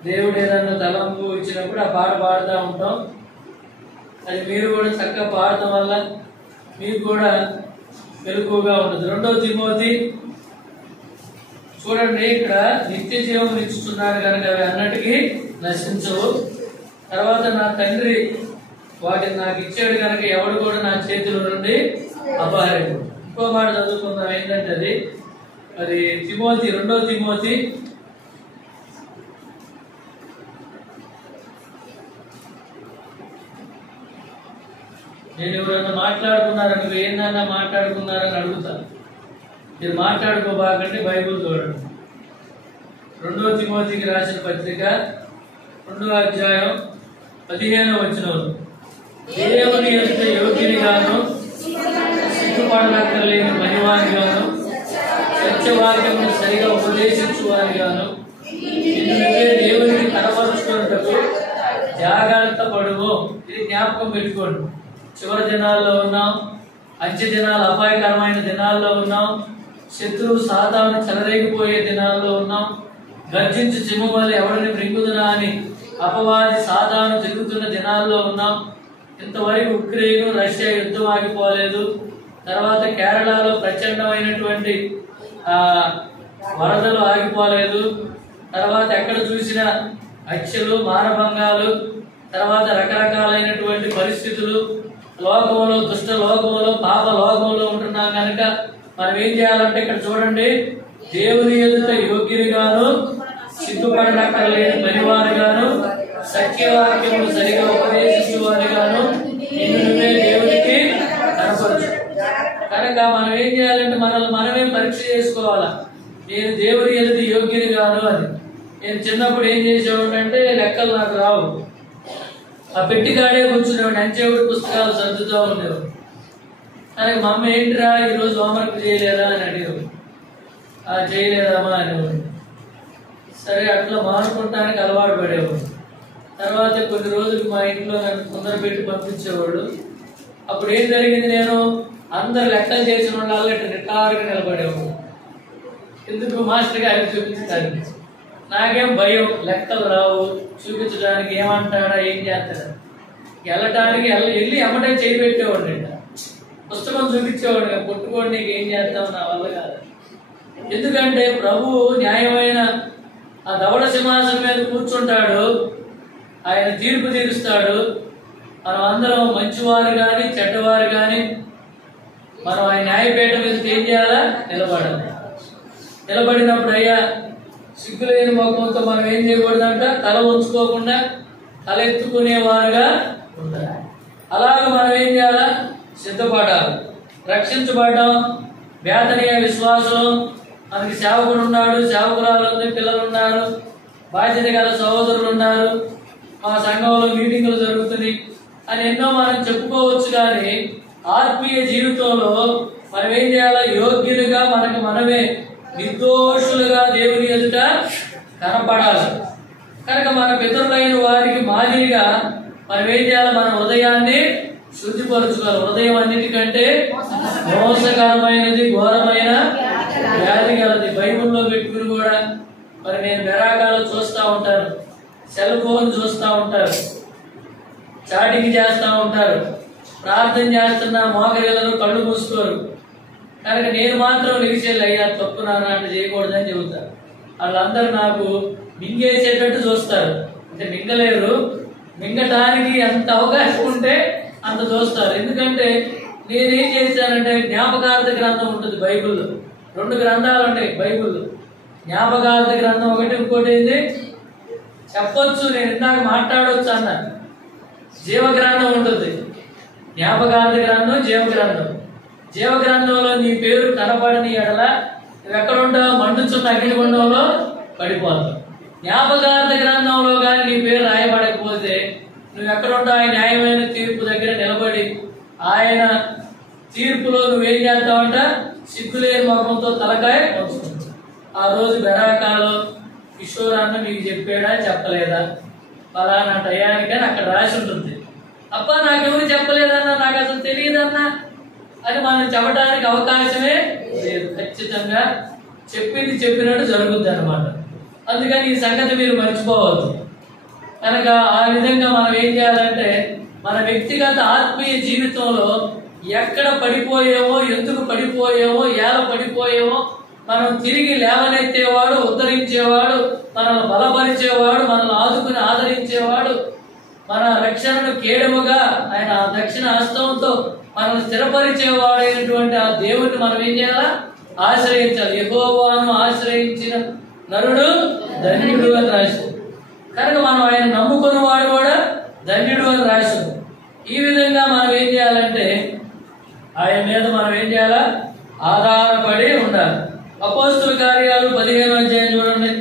దేవుడు ఏదన్నా తలంపు ఇచ్చినప్పుడు ఆ పాట పాడుతూ ఉంటాం. అది మీరు కూడా చక్కగా పాడటం వల్ల మీకు కూడా మెలకువగా ఉంటుంది. 2వ తిమోతి చూడండి, ఇక్కడ నిత్య జీవం ఇచ్చుతున్నారు కనుక అవి అన్నటికీ నశించవు. తర్వాత నా తండ్రి వాటిని నాకు ఇచ్చాడు కనుక ఎవడు కూడా నా చేతిలో నుండి అపహరించు. ఇంకో మాట చదువుకుందాం. ఏంటంటే అది మరి 2వ తిమోతి నేను ఎవరన్నా మాట్లాడుకున్నారా, నువ్వు ఏందన్నా మాట్లాడుకున్నారని అడుగుతాను. మీరు మాట్లాడుకోబాకండి, బైబుల్ చూడండి. 2వ తిమోతికి రాసిన పత్రిక 2వ అధ్యాయం 15వ వచనం, దేవుని యొక్క యోగినిగాను సిగ్గుపడనక్కర్లేని మహివానిగాను సత్యవాక్యమును సరిగా ఉపదేశించువానిగాను నువ్వే దేవునికి కనపరుచుకున్నటకు జాగ్రత్త పడుము. ఇది జ్ఞాపకం పెట్టుకోండి. చివరి దినాల్లో ఉన్నాం, అంచె దినాలు, అపాయకరమైన దినాల్లో ఉన్నాం. శత్రువు సాతాను చెలరేగిపోయే దినాల్లో ఉన్నాం. గర్జించి సింహం వల్ల ఎవరిని మృంగుదునా అని అపవాది సాతాను తిరుగుతున్న దినాల్లో ఉన్నాం. ఇంతవరకు ఉక్రెయిన్ రష్యా యుద్ధం ఆగిపోలేదు. తర్వాత కేరళలో ప్రచండమైనటువంటి వరదలు ఆగిపోలేదు. తర్వాత ఎక్కడ చూసినా హత్యలు, మానభంగాలు, తర్వాత రకరకాలైనటువంటి పరిస్థితులు, లోకంలో దుష్ట లోకంలో పాప లోకంలో ఉంటున్నాం కనుక మనం ఏం చేయాలంటే ఇక్కడ చూడండి, దేవుని ఎదుట యోగ్యునిగాను సిగ్గుపడనక్కర్లేని పనివారుగాను సత్యవాక్యములు సరిగా ఉపదేశించేవారుగాను నువ్వే దేవునికి కనపరచు. కనుక మనం ఏం చేయాలంటే మనమే పరీక్ష చేసుకోవాలా, నేను దేవుని ఎదుట యోగ్యునిగాను అని. నేను చిన్నప్పుడు ఏం చేసేవాడు అంటే లెక్కలు నాకు రావు, ఆ పెట్టికాడే కూర్చునేవాడు, అంచెవుడి పుస్తకాలు సర్దుతూ ఉండేవాడు. అలాగే మా అమ్మ ఏంటిరా ఈరోజు హోంవర్క్ చేయలేదా అని అడిగేవాడు. చేయలేదమ్మా అనేవాడు. సరే అట్లా మానుకుంటానికి అలవాటు పడేవాడు. తర్వాత కొన్ని రోజులు మా ఇంట్లో నన్ను తొందర పెట్టి పంపించేవాళ్ళు. అప్పుడు ఏం జరిగింది, నేను అందరు లెక్కలు చేసిన వాళ్ళు ఇట్లా నిటారుగా నిలబడేవాడు. ఎందుకు మాస్టర్ గారికి చూపించడానికి. నాకేం భయం, లెక్కలు రావు, చూపించడానికి ఏమంటాడా ఏం చేస్తాడా. వెళ్ళటానికి వెళ్ళి ఎమ్మటే చేయి పెట్టేవాడు, పుస్తకం చూపించేవాడు, కొట్టుకోండి నీకు ఏం చేస్తావు నా వల్ల కాదు. ఎందుకంటే ప్రభు న్యాయమైన ఆ ధవళ సింహాసనం మీద కూర్చుంటాడు, ఆయన తీర్పు తీరుస్తాడు. మనం అందరం మంచివారు కానీ చెడ్డవారు కానీ మనం ఆయన న్యాయపీఠం మీద ఏం చేయాలా, నిలబడాలి. నిలబడినప్పుడు అయ్యా సిగ్గులేని ముఖంతో మనం ఏం చేయకూడదంట, తల ఉంచుకోకుండా తల ఎత్తుకునేవారుగా ఉండాలి. అలాగే మనం ఏం చేయాలా, సిద్ధపడాలి. రక్షించబడ్డాం, వేతనీయ విశ్వాసం, మనకి సేవకుడు ఉన్నాడు, సేవకురాలు ఉంది, పిల్లలు ఉన్నారు, బాధ్యత గల సహోదరులు ఉన్నారు, మా సంఘంలో మీటింగులు జరుగుతున్నాయి అని ఎన్నో మనం చెప్పుకోవచ్చు. కానీ ఆత్మీయ జీవితంలో మనం ఏం చేయాలా, యోగ్యులుగా మనకు మనమే నిర్దోషులుగా దేవుని ఎదుట కనపడాలి. కనుక మన పితరులైన వారికి మాదిరిగా మనం ఏం చేయాలి, మన హృదయాన్ని శుద్ధిపరచుకోవాలి. హృదయం అన్నిటికంటే మోసకరమైనది, ఘోరమైన వ్యాధి గలది. బైబుల్లో పెట్టుకుని కూడా మరి నేను మెరాకాలు చూస్తూ ఉంటాను, సెల్ ఫోన్ చూస్తూ ఉంటారు, చాటింగ్ చేస్తూ ఉంటారు, ప్రార్థన చేస్తున్న మోకరిల్లరు కళ్ళు మూసుకోరు. కనుక నేను మాత్రం నిలిచేళ్ళు అయ్యా తప్పు నాన్న అంటే చేయకూడదని చెబుతారు. వాళ్ళందరూ నాకు మింగేసేటట్టు చూస్తారు. అంటే మింగలేరు, మింగటానికి ఎంత అవకాశం ఉంటే అంత చూస్తారు. ఎందుకంటే నేనేం చేశానంటే జ్ఞాపకార్థ గ్రంథం ఉంటుంది బైబిల్లో, 2 గ్రంథాలు ఉంటాయి బైబిల్లో. జ్ఞాపకార్థ గ్రంథం ఒకటి, ఇంకోటి ఏంటి చెప్పొచ్చు, నేను ఇందాక మాట్లాడవచ్చు అన్న జీవగ్రంథం ఉంటుంది. జ్ఞాపకార్థ గ్రంథం, జీవగ్రంథం. జీవగ్రంథంలో నీ పేరు కనపడని ఎడల నువ్వు ఎక్కడుంటావు, మండుచున్న అగ్నిగుండంలో పడిపోతావు. జ్ఞాపకార్థ గ్రంథంలో కానీ నీ పేరు రాయబడకపోతే నువ్వు ఎక్కడుంటావు, ఆయన న్యాయమైన తీర్పు దగ్గర నిలబడి ఆయన తీర్పులో నువ్వేం చేస్తావంట, సిగ్గులేని ముఖంతో తలకాయ పంచుకుంటావు. ఆ రోజు బెరాకాలో కిషోర్ అన్న మీకు చెప్పాడా చెప్పలేదా, ఫలానా టయానికని అక్కడ రాసి ఉంటుంది. అబ్బా నాకెవరు చెప్పలేదన్నా, నాకు అసలు తెలియదన్నా అని మనం చెప్పడానికి అవకాశమే లేదు. ఖచ్చితంగా చెప్పింది చెప్పినట్టు జరుగుద్ది అనమాట. అందుకని ఈ సంగతి మీరు మర్చిపోవద్దు. కనుక ఆ విధంగా మనం ఏం చేయాలంటే మన వ్యక్తిగత ఆత్మీయ జీవితంలో ఎక్కడ పడిపోయామో, ఎందుకు పడిపోయామో, ఎలా పడిపోయామో మనం తిరిగి లేవనెత్తేవాడు, ఉద్ధరించేవాడు, మనల్ని బలపరిచేవాడు, మనల్ని ఆదుకుని ఆదరించేవాడు, మన రక్షణను కేడముగా ఆయన దక్షిణ హస్తంతో మనల్ని స్థిరపరిచేవాడైనటువంటి ఆ దేవుడిని మనం ఏం చేయాలా, ఆశ్రయించాలి. యెహోవాను ఆశ్రయించిన నరుడు ధన్యుడు అని రాశాడు. కనుక మనం ఆయన నమ్ముకున్న వాడు కూడా ధన్యుడు అని రాశాడు. ఈ విధంగా మనం ఏం చేయాలంటే ఆయన మీద మనం ఏం చేయాలా, ఆధారపడి ఉండాలి. అపోస్తుల కార్యాలు 15వ అధ్యాయం చూడండి.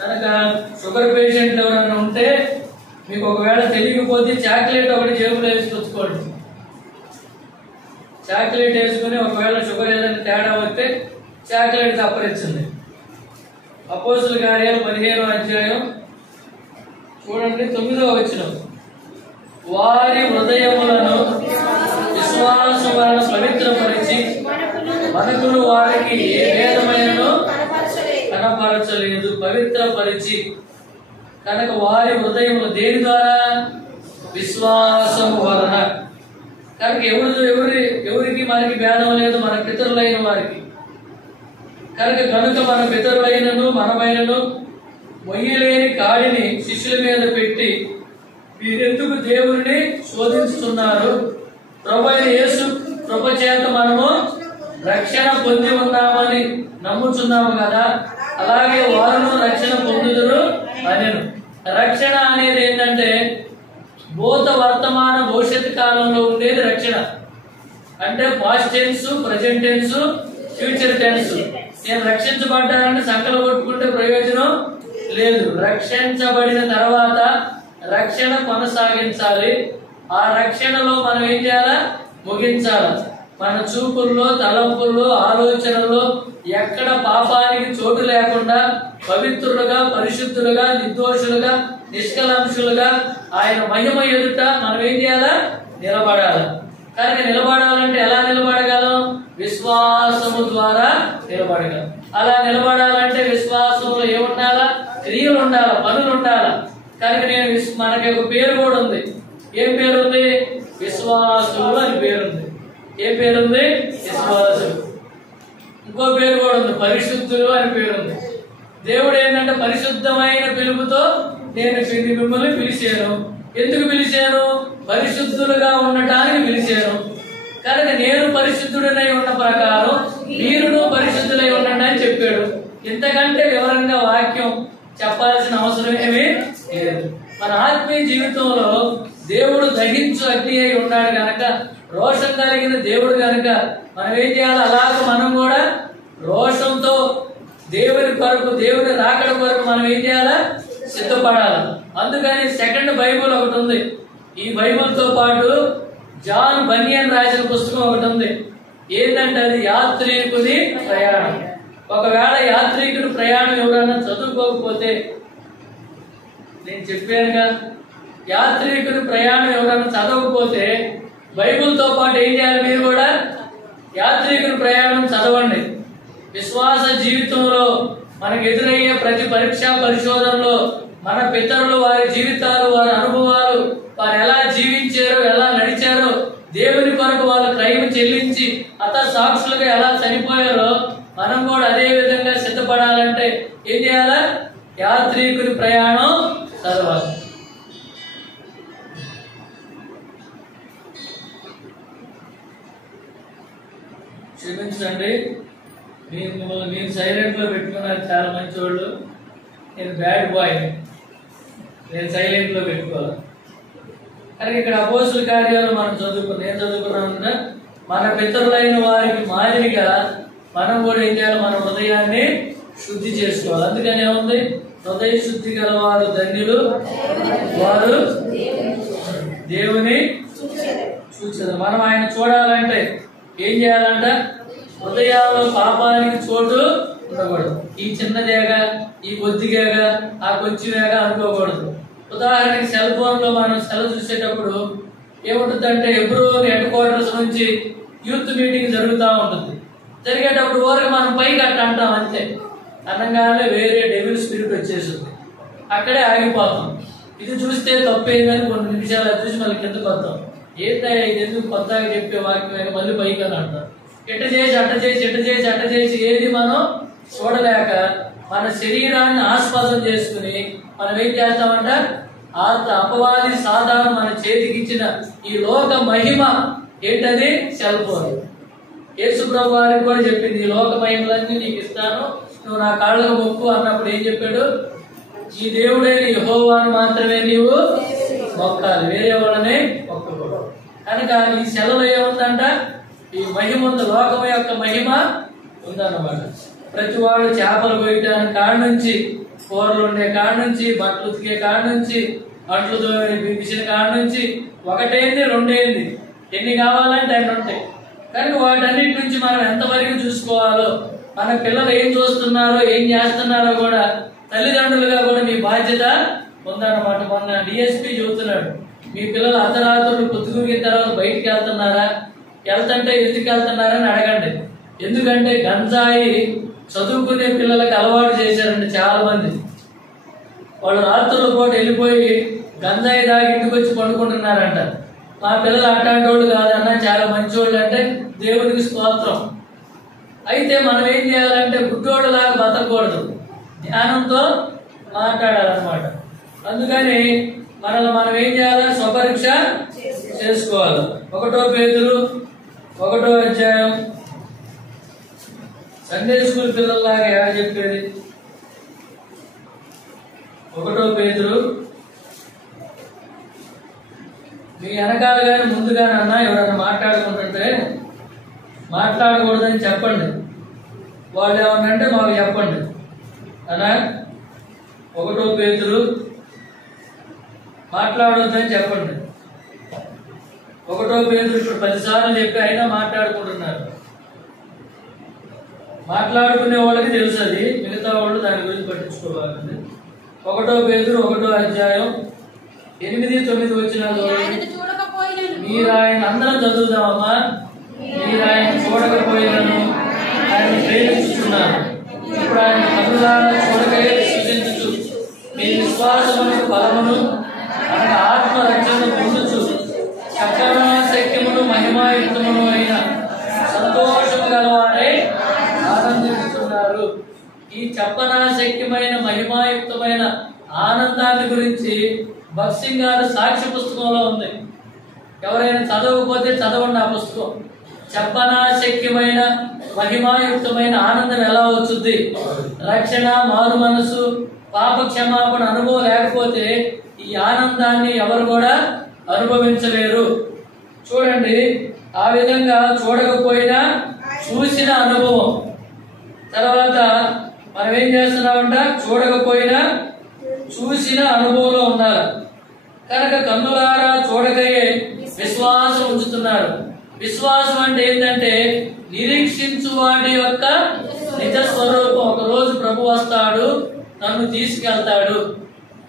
కనుక షుగర్ పేషెంట్లు ఎవరైనా ఉంటే మీకు ఒకవేళ తెలియకపోతే చాక్లెట్ ఒకటి జేబులో వేసుకొచ్చుకోండి. చాక్లెట్ వేసుకుని ఒకవేళ షుగర్ ఏదైనా తేడా వస్తే చాక్లెట్ తప్పరించింది. అపోస్తుల కార్యాలు 15వ అధ్యాయం చూడండి, 9వ వచనం. వారి హృదయములను విశ్వాసం వలన పవిత్రపరిచి మనకును వారికి ఏ భేదమైనను కనపరచలేదు. పవిత్రపరిచి. కనుక వారి హృదయములు దేని ద్వారా, విశ్వాసము వలన. కనుక ఎవరికి మనకి భేదం లేదు, మన పితరులైన వారికి. కనుక మన పితరులైనను మనమైనను మొయ్యలేని కాడిని శిష్యుల మీద పెట్టి వీరెందుకు దేవుని శోధించుతున్నారు? ప్రభువైన యేసు కృప చేత మనము రక్షణ పొంది ఉన్నామని నమ్ముచున్నాము కదా, అలాగే వారును రక్షణ పొందుదురు అనెను. రక్షణ అనేది ఏంటంటే భూత వర్తమాన భవిష్యత్ కాలంలో ఉండేది రక్షణ. అంటే past tense, present tense, future tense. నేను రక్షించబడ్డానని సంకలు కొట్టుకుంటే ప్రయోజనం లేదు. రక్షించబడిన తర్వాత రక్షణ కొనసాగించాలి. ఆ రక్షణలో మనం ఏం చేయాలా? ముగించాలి. మన చూపుల్లో, తలంపుల్లో, ఆలోచనల్లో ఎక్కడ పాపానికి చోటు లేకుండా పవిత్రులుగా, పరిశుద్ధులుగా, నిర్దోషులుగా, నిష్కలంషులుగా ఆయన మహిమ ఎదుట మనం ఏం చేయాలా? నిలబడాలి. కనుక నిలబడాలంటే ఎలా నిలబడగలం? విశ్వాసము ద్వారా నిలబడగలం. అలా నిలబడాలంటే విశ్వాసంలో ఏముండాలా? క్రియలు ఉండాలా, పనులు ఉండాలా. కనుక మనకి ఒక పేరు కూడా ఉంది. ఏం పేరుంది? విశ్వాసులు అని పేరుంది. ఏ పేరుంది? విశ్వాసులు. ఇంకో పేరు కూడా ఉంది, పరిశుద్ధులు అని పేరుంది. దేవుడు ఏంటంటే పరిశుద్ధమైన పిలుపుతో నేను మిమ్మల్ని పిలిచాను. ఎందుకు పిలిచాను? పరిశుద్ధులుగా ఉండటానికి పిలిచాను. కనుక నేను పరిశుద్ధుడనై ఉన్న ప్రకారం మీరును పరిశుద్ధులై ఉండండి అని చెప్పాడు. ఇంతకంటే వివరంగా వాక్యం చెప్పాల్సిన అవసరం ఏమీ లేదు. మన ఆత్మీయ జీవితంలో దేవుడు దహించు అగ్ని అయి ఉన్నాడు కనుక, రోషం కలిగిన దేవుడు కనుక మనం ఏం చేయాలి? అలాగ మనం కూడా రోషంతో దేవుని కొరకు, దేవుని రాకడ కొరకు మనం ఏం చేయాలా? సిద్ధపడాలి. అందుకని సెకండ్ బైబుల్ ఒకటి ఉంది. ఈ బైబుల్ తో పాటు జాన్ బనియన్ రాసిన పుస్తకం ఒకటి ఉంది. ఏంటంటే అది యాత్రికుని ప్రయాణం. ఒకవేళ యాత్రికుడి ప్రయాణం ఎవరైనా చదువుకోకపోతే, నేను చెప్పానుగా, యాత్రికుడి ప్రయాణం ఎవరైనా చదవకపోతే బైబుల్తో పాటు ఏం చేయాలి? మీరు కూడా యాత్రికుడి ప్రయాణం చదవండి. విశ్వాస జీవితంలో మనకు ఎదురయ్యే ప్రతి పరీక్ష పరిశోధనలో మన పితరులు, వారి జీవితాలు, వారి అనుభవాలు, వారు ఎలా జీవించారో, ఎలా నడిచారో, దేవుని కొరకు వాళ్ళు క్రయం చెల్లించి సాక్షులుగా ఎలా చనిపోయారో మనం కూడా అదే విధంగా సిద్ధపడాలంటే ఏం చేయాలా? యాత్రికుడి ప్రయాణం చదవాలి. క్షమించండి, మీరు సైలెంట్ లో పెట్టుకున్నారు చాలా మంచి వాళ్ళు. నేను బ్యాడ్ బాయ్, నేను సైలెంట్ లో పెట్టుకోవాలి. కానీ ఇక్కడ అపోస్తుల కార్యాలు మనం నేను చదువుకున్నాను. మన పితరులైన వారికి మాదిరిగా మనం కూడా ఏం చేయాలి? మన హృదయాన్ని శుద్ధి చేసుకోవాలి. అందుకని ఏముంది? హృదయ శుద్ధి గల వారు ధన్యులు, వారు దేవుని చూసేది. మనం ఆయన చూడాలంటే ఏం చేయాలంట? హృదయాల్లో పాపానికి చోటు ఉండకూడదు. ఈ చిన్నదేగా, ఈ కొద్దిగా, ఆ కొంచెమేగా అనుకోకూడదు. ఉదాహరణకి సెల్ ఫోన్ లో మనం సెల్ చూసేటప్పుడు ఏముంటుందంటే ఎప్పుడో హెడ్ క్వార్టర్స్ నుంచి యూత్ మీటింగ్ జరుగుతూ ఉంటుంది. జరిగేటప్పుడు వరకు మనం పైకి అట్ట అంటాం, అంతే. అనగానే వేరే డెవిల్ స్పిరిట్ వచ్చేసింది, అక్కడే ఆగిపోతాం. ఇది చూస్తే తప్పేందని కొన్ని నిమిషాలు చూసి మళ్ళీ కిందకు వస్తాం. ఏంటయ్యా ఇది, ఎందుకు కొత్తగా చెప్పే వాక్యం మళ్ళీ పైకి అని అంటాం. ఎట్ట చేసి అట్ట చేసి ఎట్ట చేసి అట్ట చేసి ఏది మనం చూడలేక మన శరీరాన్ని ఆస్పదం చేసుకుని మనం ఏం చేస్తామంట? అపవాది సాధారణ మన చేతికి ఇచ్చిన ఈ లోక మహిమ ఏంటది? Cell phone. యేసు ప్రభు వారికి కూడా చెప్పింది, ఈ లోక మహిమలన్నీ నీకు ఇస్తాను, నువ్వు నా కాళ్ళకు మొక్కు అన్నప్పుడు ఏం చెప్పాడు? ఈ దేవుడైన యెహోవాను మాత్రమే నీవు మొక్కాలి, వేరే వాళ్ళని మొక్కకూడదు. కనుక ఈ సెలలో ఏముందంట? ఈ మహిమ ఉంది, లోకం యొక్క మహిమ ఉందన్నమాట. ప్రతి వాడు చేపలు కొయ్యడానికి కాడ నుంచి, కూరలు ఉండే కాడ నుంచి, బట్టలు ఉతికే కాడ నుంచి, అంట్లు బిగిసిన కాడ నుంచి, ఒకటేంది రెండేంది, ఎన్ని కావాలంటే అన్ని ఉంటాయి. కనుక వాటన్నిటి నుంచి మనం ఎంతవరకు చూసుకోవాలో, మన పిల్లలు ఏం చూస్తున్నారో, ఏం చేస్తున్నారో కూడా తల్లిదండ్రులుగా కూడా మీ బాధ్యత ఉందన్నమాట. మొన్న డిఎస్పీ చెబుతున్నాడు, మీ పిల్లలు అర్ధరాత్రులు పొద్దుగురిన తర్వాత బయటికి వెళ్తున్నారా, వెళ్తుంటే ఎందుకు వెళ్తున్నారని అడగండి. ఎందుకంటే గంజాయి చదువుకునే పిల్లలకు అలవాటు చేశారండి చాలా మంది. వాళ్ళు రాత్రుల పూట వెళ్ళిపోయి గంజాయి దాగి ఇంటికి వచ్చి పండుకుంటున్నారంట. మా పిల్లలు అట్లాంటి వాళ్ళు కాదన్నా, చాలా మంచోళ్ళు అంటే దేవుడికి స్తోత్రం. అయితే మనం ఏం చేయాలంటే గుడ్డోళ్ళలాగా బతకూడదు, జ్ఞానంతో మాట్లాడాలన్నమాట. అందుకని మనం ఏం చేయాలి? స్వపరీక్ష చేసుకోవాలి. 1 పేతురు 1వ అధ్యాయం. సండే స్కూల్ పిల్లల్లాగా ఎవరు చెప్పేది? 1 పేతురు. మీ వెనకాల కానీ ముందుగానే అన్నా ఎవరైనా మాట్లాడుకుంటుంటే మాట్లాడకూడదని చెప్పండి. వాళ్ళు ఏమన్నంటే మాకు చెప్పండి అన్నా. 1 పేతురు మాట్లాడొద్దని చెప్పండి. 1 పేతురు ఇప్పుడు 10 సార్లు చెప్పి అయినా మాట్లాడుకుంటున్నారు. మాట్లాడుకునే వాళ్ళకి తెలుసు, అది మిగతా వాళ్ళు దాని గురించి పట్టించుకోవాలి. 1 పేతురు 1వ అధ్యాయం 8, 9 వచనాలు. మీరు ఆయన అందరం చదువుదామమ్మా. మీరు ఆయన చూడకపోయినను ఆయన ప్రేమించుతున్నారు. ఇప్పుడు ఆయన కనులారా చూడకే సృజించు మీ విశ్వాసమునకు బలమును అనగా ఆత్మరక్షణ పొందుచు చెప్పనా శక్యమును మహిమాయుక్తమును అయిన సంతోషము గలవారై ఆనందిస్తున్నారు. ఈ చెప్పనా శక్యమైన మహిమాయుక్తమైన ఆనందాన్ని గురించి భక్సింగ్ గారు సాక్ష్య పుస్తకంలో ఉంది. ఎవరైనా చదవకపోతే చదవండి ఆ పుస్తకం. చెప్పనా శక్యమైన మహిమాయుక్తమైన ఆనందం ఎలా వచ్చుద్ది? రక్షణ, మారు మనసు, పాప క్షమాపణ అనుభవం లేకపోతే ఈ ఆనందాన్ని ఎవరు కూడా అనుభవించలేరు. చూడండి, ఆ విధంగా చూడకపోయినా చూసిన అనుభవం. తర్వాత మనం ఏం చేస్తున్నామంట? చూడకపోయినా చూసిన అనుభవంలో ఉన్నారు కనుక కన్నులారా చూడకయే విశ్వాసం ఉంచుతున్నారు. విశ్వాసం అంటే ఏంటంటే నిరీక్షించు వాడి యొక్క నిజ స్వరూపం. ఒక రోజు ప్రభు వస్తాడు, నన్ను తీసుకెళ్తాడు.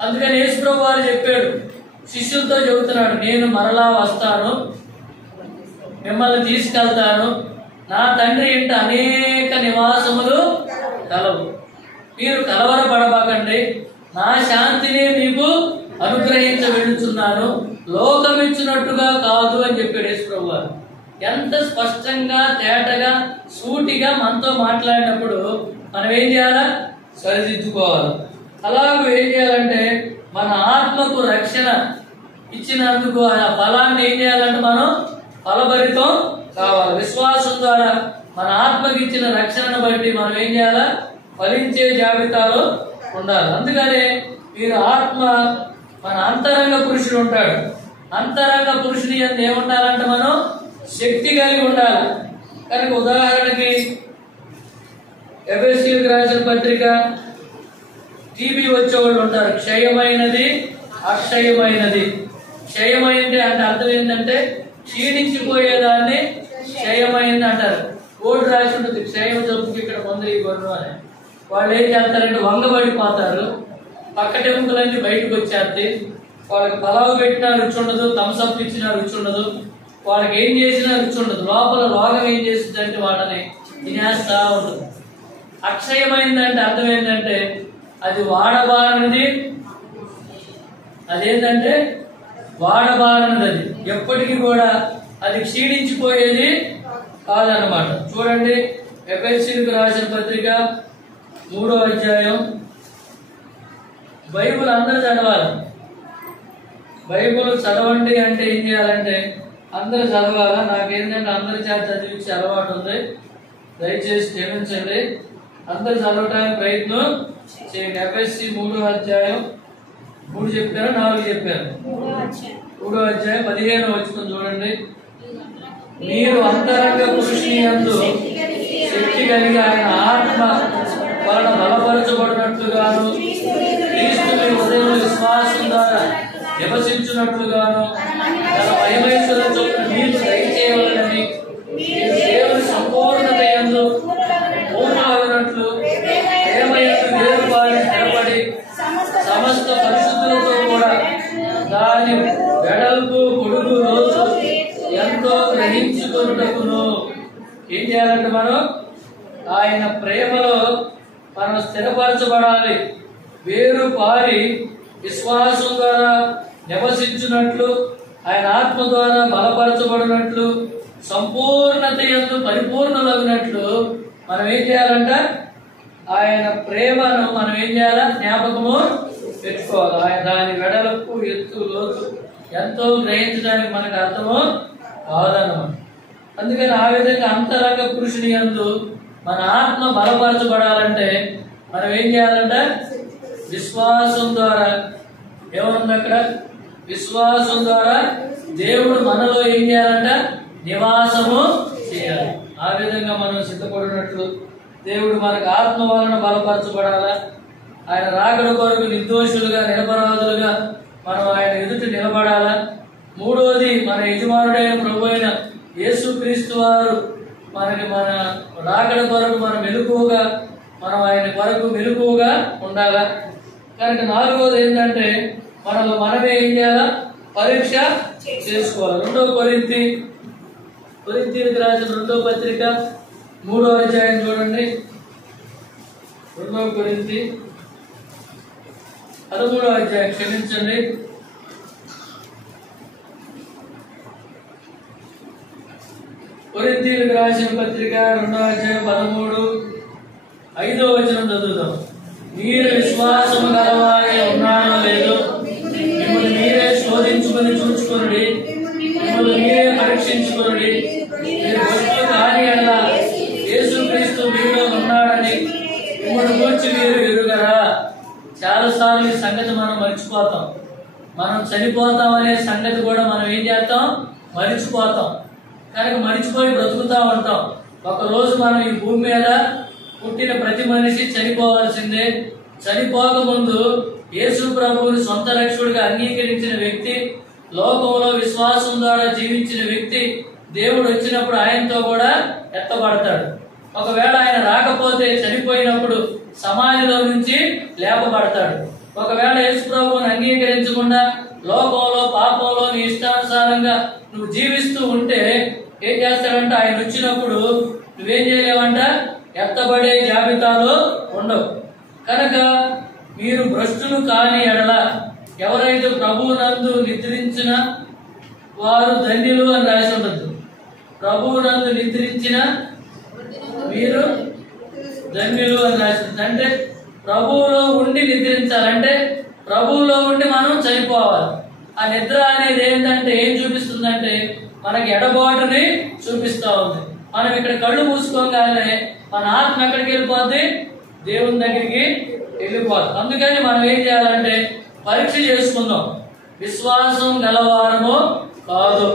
అందుకని యేసు ప్రభు వారు చెప్పాడు, శిష్యులతో చెబుతున్నాడు, నేను మరలా వస్తాను, మిమ్మల్ని తీసుకెళ్తాను, నా తండ్రి ఇంట అనేక నివాసములు కలవు, మీరు కలవరపడబాకండి, నా శాంతిని మీకు అనుగ్రహించ వెళుతున్నాను, లోకమిచ్చినట్టుగా కాదు అని చెప్పాడు యేసు ప్రభు వారు. ఎంత స్పష్టంగా, తేటగా, సూటిగా మనతో మాట్లాడినప్పుడు మనం ఏం చేయాలా? సరిదిద్దుకోవాలి. అలాగే ఏం చేయాలంటే మన ఆత్మకు రక్షణ ఇచ్చినందుకు ఆ ఫలాన్ని ఏం చేయాలంటే మనం ఫలభరితం కావాలి. విశ్వాసం ద్వారా మన ఆత్మకి ఇచ్చిన రక్షణను బట్టి మనం ఏం చేయాలా? ఫలించే జాబితాలో ఉండాలి. అందుకనే మీరు ఆత్మ, మన అంతరంగ పురుషుడు ఉంటాడు. అంతరంగ పురుషుని అందు ఏముండాలంటే మనం శక్తి కలిగి ఉండాలి. కనుక ఉదాహరణకి ఎఫెసీయులకు రాసిన పత్రిక, టీబీ వచ్చేవాళ్ళు ఉంటారు. క్షయమైనది, అక్షయమైనది. క్షయమైనది అంటే అర్థం ఏంటంటే క్షీణించిపోయేదాన్ని క్షయమైంది అంటారు. కోడ్ రాసి ఉంటుంది, క్షయం జబ్బుకి ఇక్కడ మందు ఇవ్వరు అని. వాళ్ళు ఏం చేస్తారంటే వంగబడిపోతారు, పక్కటెముకలన్నీ బయటకు వచ్చేస్తే వాళ్ళకి పలావు పెట్టినా రుచి ఉండదు, థమ్స్అప్ ఇచ్చినా రుచి ఉండదు, వాళ్ళకి ఏం చేసినా రుచి ఉండదు. లోపల రోగం ఏం చేస్తుందంటే వాళ్ళని తినేస్తా ఉంటుంది. అక్షయమైందంటే అర్థం ఏంటంటే అది వాడబారనిది, అదేంటంటే వాడబారనిది, అది ఎప్పటికీ కూడా అది క్షీణించిపోయేది కాదన్నమాట. చూడండి, ఎఫెసీయులకు రాసిన పత్రిక 3వ అధ్యాయం. బైబుల్ అందరూ చదవాలి. బైబుల్ చదవండి అంటే ఏం చేయాలంటే అందరూ చదవాలా. నాకేంటంటే అందరి చేత చదివించే అలవాటు ఉంది, దయచేసి క్షమించండి. అందరూ చదవటానికి ప్రయత్నం చేయండి. ఎఫెసీ 3వ అధ్యాయం 3 చెప్పారు, 4 చెప్పారు. 3వ అధ్యాయం 15వ వచనం చూడండి. మీరు అంతరంగ పురుషుని యందు శక్తి కలిగి ఆయన ఆత్మ వలన బలపరచబడినట్లుగాను, క్రీస్తు మీ హృదయంలో విశ్వాసం ద్వారా నివసించినట్లుగాను తన మహిమేశ్వర చొప్పున మీరు దయచేయవలనని, మీరు దేవుని సంపూర్ణత యందు పూర్ణమగినట్లు ప్రేమయందు వేరుపారి స్థిరపడి సమస్త పరిశుద్ధులతో కూడా దాని వెడల్పు పొడుగు రోజు ఎంతో గ్రహించుకొనుటకును. ఏం చేయాలంటే మనం ఆయన ప్రేమలో మనం స్థిరపరచబడాలి. వేరు పారి విశ్వాసం ద్వారా నివసించున్నట్లు, ఆయన ఆత్మ ద్వారా బలపరచబడినట్లు, సంపూర్ణత యందు పరిపూర్ణులగినట్లు మనం ఏం చేయాలంట? ఆయన ప్రేమను మనం ఏం చేయాలా? జ్ఞాపకము పెట్టుకోవాలి. ఆయన దాని వెడలకు ఎత్తు లోతు ఎంతో గ్రహించడానికి మనకు అర్థము కాదన్నమాట. అందుకని ఆ విధంగా అంతరంగ పురుషుని యందు మన ఆత్మ బలపరచబడాలంటే మనం ఏం చేయాలంట? విశ్వాసం ద్వారా. ఏమన్నా అక్కడ? విశ్వాసం ద్వారా దేవుడు మనలో ఏం చేయాలంట? నివాసము చేయాలి. ఆ విధంగా మనం సిద్ధపడినట్లు దేవుడు మనకు ఆత్మ వలన బలపరచబడాలా. ఆయన రాకడ కొరకు నిర్దోషులుగా నిరపరాధులుగా మనం ఆయన ఎదుట నిలబడాలా. మూడోది, మన యజమానుడైన ప్రభు అయిన యేసుక్రీస్తు వారు మన రాకడ కొరకు మనం మెలకువగా, మనం ఆయన కొరకు మెలకువగా ఉండాలా. కనుక నాలుగోది ఏంటంటే మనలో మనమే ఏం చేయాలా? పరీక్ష చేసుకోవాలి. 2వ కొరింథీయులకు రాసిన 2వ పత్రిక 3వ అధ్యాయం చూడండి. 2వ కొరింథీ 13వ అధ్యాయం, క్షమించండి, కొరింథీయులకు రాసిన పత్రిక 2వ అధ్యాయం 13, 5వ వచనం చదువుతాం. మీరు విశ్వాసము గలవారే ఉన్నారో లేదో మిమ్మల్ని మీరే శోధించుకొని చూచుకొనుడి, మిమ్మల్ని మీరే పరీక్షించుకొనుడి. మీరు భక్తులు కాని ఎడల యేసుక్రీస్తు మీలో ఉన్నాడని మిమ్మల్ని గూర్చి మీరు ఎరుగరా. చాలాసార్లు ఈ సంగతి మనం మర్చిపోతాం. మనం చనిపోతాం అనే సంగతి కూడా మనం ఏం చేస్తాం? మర్చిపోతాం. కనుక మర్చిపోయి బ్రతుకుతా ఉంటాం. ఒకరోజు మనం ఈ భూమి మీద పుట్టిన ప్రతి మనిషి చనిపోవాల్సిందే. చనిపోకముందు యేసు ప్రభువుని సొంత రక్షకుడిగా అంగీకరించిన వ్యక్తి, లోకంలో విశ్వాసం ద్వారా జీవించిన వ్యక్తి, దేవుడు వచ్చినప్పుడు ఆయనతో కూడా ఎత్తబడతాడు. ఒకవేళ ఆయన రాకపోతే చనిపోయినప్పుడు సమాధిలో నుంచి లేపబడతాడు. ఒకవేళ యేసు ప్రభువుని అంగీకరించకుండా లోకంలో పాపంలో నీ ఇష్టానుసారంగా నువ్వు జీవిస్తూ ఉంటే ఏం చేస్తాడంట? ఆయన వచ్చినప్పుడు నువ్వేం చేయలేవంట? ఎత్తబడే జాబితాలో ఉండవు. కనుక మీరు భ్రష్టులు కాని ఎడల, ఎవరైతే ప్రభువునందు నిద్రించిన వారు ధన్యులు అని రాసి ఉండదు. ప్రభువునందు నిద్రించిన మీరు ధన్యులు అని రాసి ఉంటుంది. అంటే ప్రభువులో ఉండి నిద్రించాలంటే ప్రభువులో ఉండి మనం చనిపోవాలి. ఆ నిద్ర అనేది ఏంటంటే ఏం చూపిస్తుందంటే మనకి ఎడబాటుని చూపిస్తా ఉంది. మనం ఇక్కడ కళ్ళు మూసుకోగానే మన ఆత్మ ఎక్కడికి వెళ్ళిపోద్ది? దేవుని దగ్గరికి వెళ్ళిపోద్ది. అందుకని మనం ఏం చేయాలంటే పరీక్ష చేసుకుందాం. విశ్వాసం గలవారమో కాదు,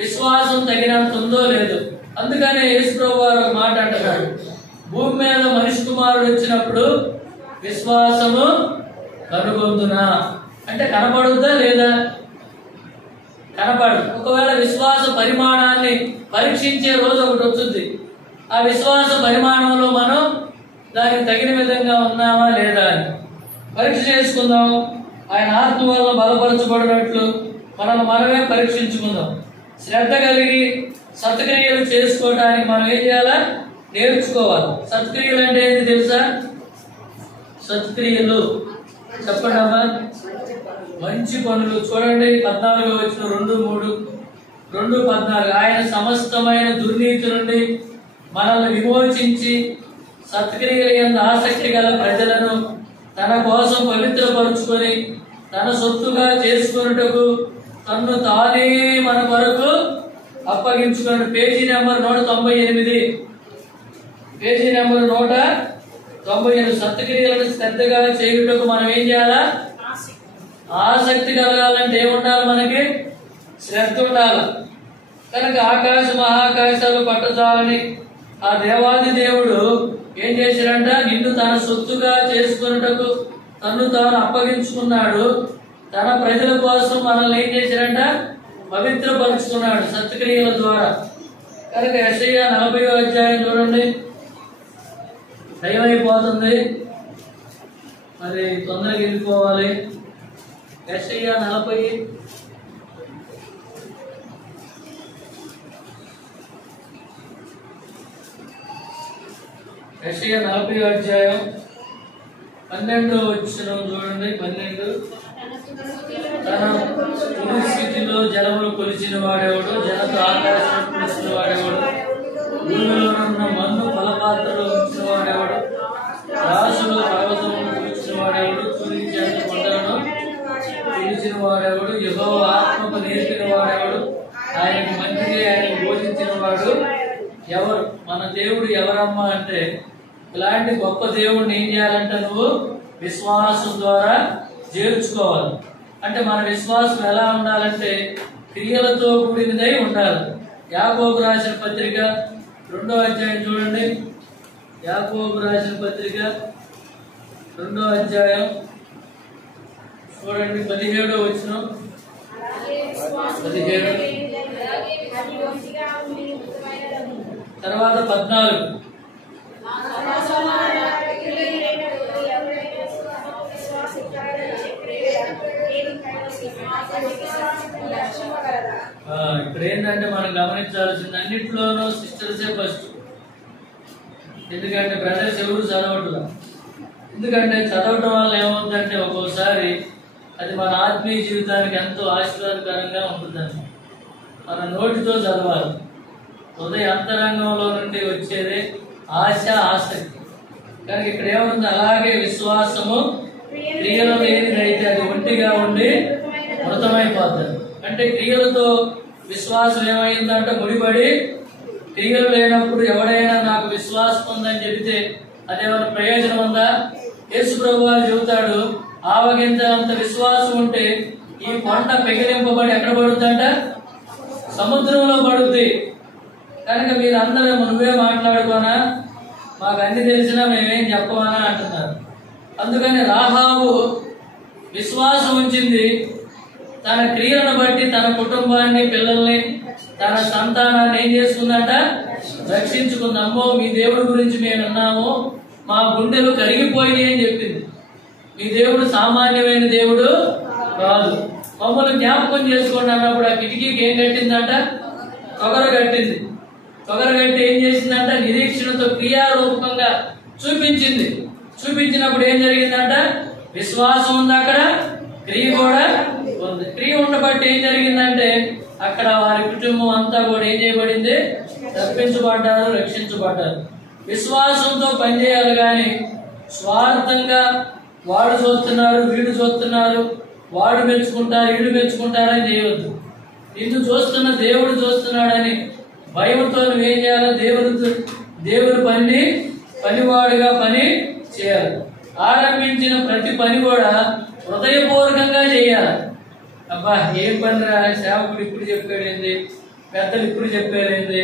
విశ్వాసం తగినంత ఉందో లేదు. అందుకనే యేసుప్రభు వారు ఒక మాట అంటున్నాడు, భూమి మీద మనిషి కుమారుడు వచ్చినప్పుడు విశ్వాసము కనుగొందునా. అంటే కనపడుద్దా లేదా? కనపడదు. ఒకవేళ విశ్వాస పరిమాణాన్ని పరీక్షించే రోజు ఒకటి వచ్చింది. ఆ విశ్వాస పరిమాణంలో మనం దానికి తగిన విధంగా ఉన్నామా లేదా అని పరీక్ష చేసుకుందాం. ఆయన ఆత్మ వల్ల బలపరచబడినట్లు మనమే పరీక్షించుకుందాం. శ్రద్ధ కలిగి సత్క్రియలు చేసుకోవడానికి మనం ఏం చేయాలా? నేర్చుకోవాలి. సత్క్రియలు అంటే ఏంటి తెలుసా? సత్క్రియలు చెప్పండి అమ్మా. మంచి పనులు. చూడండి 14వ వచనం 2:14. ఆయన సమస్తమైన దుర్నీతి నుండి మనల్ని విమోచించి సత్క్రియల యందు ఆసక్తి గల ప్రజలను తన కోసం పవిత్రపరుచుకొని తన సొత్తుగా చేసుకున్నటకు తన్ను తానే మన కొరకు అప్పగించుకున్నాడు. Page number 198. Page number 198. సత్క్రియలను శ్రద్ధగా చేయుటకు మనం ఏం చేయాలా? ఆసక్తి కలగాలంటే ఏముండాలి? మనకి శ్రద్ధ ఉండాలి. కనుక ఆకాశ మహాకాశాలు పట్టజాలని ఆ దేవాది దేవుడు ఏం చేశాడంట? నిన్ను తన సొత్తుగా చేసుకున్నటకు తను తాను అప్పగించుకున్నాడు. తన ప్రజల కోసం మనల్ని ఏం చేశాడంట? పవిత్రపరుచుకున్నాడు సత్క్రియల ద్వారా. కనుక యెషయా 40వ అధ్యాయం చూడండి. టైం అయిపోతుంది, మరి తొందరగా వెళ్ళిపోవాలి. యెషయా 40 యెషయా 40వ అధ్యాయం 12వ వచనం చూడండి. 12 తన కుడి స్థితిలో జలములు కొలిచిన వాడేవాడు, జలతో ఆకాశం కొలిచిన వాడేవాడు, భూమిలో ఉన్న మన్ను ఫలపాత్రలో ఉంచిన వాడేవాడు, రాసులో పర్వతమును కొలిచిన వాడేవాడు, తూలించేంత కొండలను కొలిచిన వాడేవాడు, యెహోవా ఆత్మకు నేర్పిన వాడేవాడు, ఆయనకు మంచిది ఆయనకు బోధించిన వాడు ఎవరు? మన దేవుడు ఎవరమ్మా అంటే, ఇలాంటి గొప్ప దేవుడిని ఏం చేయాలంటే నువ్వు విశ్వాసం ద్వారా చేర్చుకోవాలి. అంటే మన విశ్వాసం ఎలా ఉండాలంటే క్రియలతో కూడినదై ఉండాలి. యాకోబు రాసిన పత్రిక 2వ అధ్యాయం చూడండి. యాకోబు రాసిన పత్రిక 2వ అధ్యాయం చూడండి, 17వ వచనం. 17 తర్వాత 14. ఇప్పుడు ఏంటంటే మనం గమనించాల్సింది అన్నింటిలోనూ సిస్టర్సే ఫస్ట్. ఎందుకంటే బ్రదర్స్ ఎవరు చదవట్లా. ఎందుకంటే చదవటం వల్ల ఏమవుతుందంటే ఒక్కోసారి అది మన ఆత్మీయ జీవితానికి ఎంతో ఆశీర్వాదకరంగా ఉంటుందండి. మన నోటితో చదవాలి. హృదయ అంతరంగంలో నుండి వచ్చేదే ఆశ, ఆసక్తి. కానీ ఇక్కడ ఏముంది? అలాగే విశ్వాసము క్రియలు లేనిదైతే అది ఒంటిగా ఉండి మృతమైపోతుంది. అంటే క్రియలతో విశ్వాసం ఏమైందంటే ముడిపడి, క్రియలు లేనప్పుడు ఎవడైనా నాకు విశ్వాసం ఉందని చెబితే అదేమైనా ప్రయోజనం ఉందా? యేసు ప్రభువు వారు చెబుతాడు, ఆవగింజంత విశ్వాసం ఉంటే ఈ కొండ పెగిలింపబడి ఎక్కడ పడుతుందంట? సముద్రంలో పడుద్ది. కనుక మీరందరూ నువ్వే మాట్లాడుకోనా, మాకు అన్ని తెలిసినా మేమేం చెప్పమనా అంటున్నారు. అందుకని రాహాబు విశ్వాసం ఉంచింది. తన క్రియలను బట్టి తన కుటుంబాన్ని, పిల్లల్ని, తన సంతానాన్ని ఏం చేసుకుందంట? రక్షించుకుంది. అమ్మో మీ దేవుడి గురించి మేము విన్నాము, మా గుండెలు కరిగిపోయినాయి అని చెప్పింది. మీ దేవుడు సామాన్యమైన దేవుడు కాదు, మమ్మల్ని జ్ఞాపకం చేసుకోండి అన్నప్పుడు ఆ కిటికీకి ఏం కట్టిందంట? తొగర కట్టింది. తొగర కట్టి ఏం చేసిందంట? నిరీక్షణతో క్రియారూపకంగా చూపించింది. చూపించినప్పుడు ఏం జరిగిందంట? విశ్వాసం ఉంది, అక్కడ క్రియ కూడా ఉంది. క్రియ ఉండబట్టి ఏం జరిగిందంటే అక్కడ వారి కుటుంబం అంతా కూడా ఏం చేయబడింది? తప్పించబడ్డారు, రక్షించబడ్డారు. విశ్వాసంతో పనిచేయాలి కానీ స్వార్థంగా వాడు చూస్తున్నారు, వీడు చూస్తున్నారు, వాడు మెచ్చుకుంటారు, వీడు మెచ్చుకుంటారని చేయవద్దు. నిన్ను చూస్తున్న దేవుడు చూస్తున్నాడని భయంతో నువ్వేం చేయాలో దేవుడి పనిని పనివాడుగా పని చేయాలి. ఆరంభించిన ప్రతి పని కూడా హృదయపూర్వకంగా చేయాలి. అబ్బా ఏం పని రా, సేవకుడు ఇప్పుడు చెప్పాడేంది, పెద్దలు ఇప్పుడు చెప్పారేంది,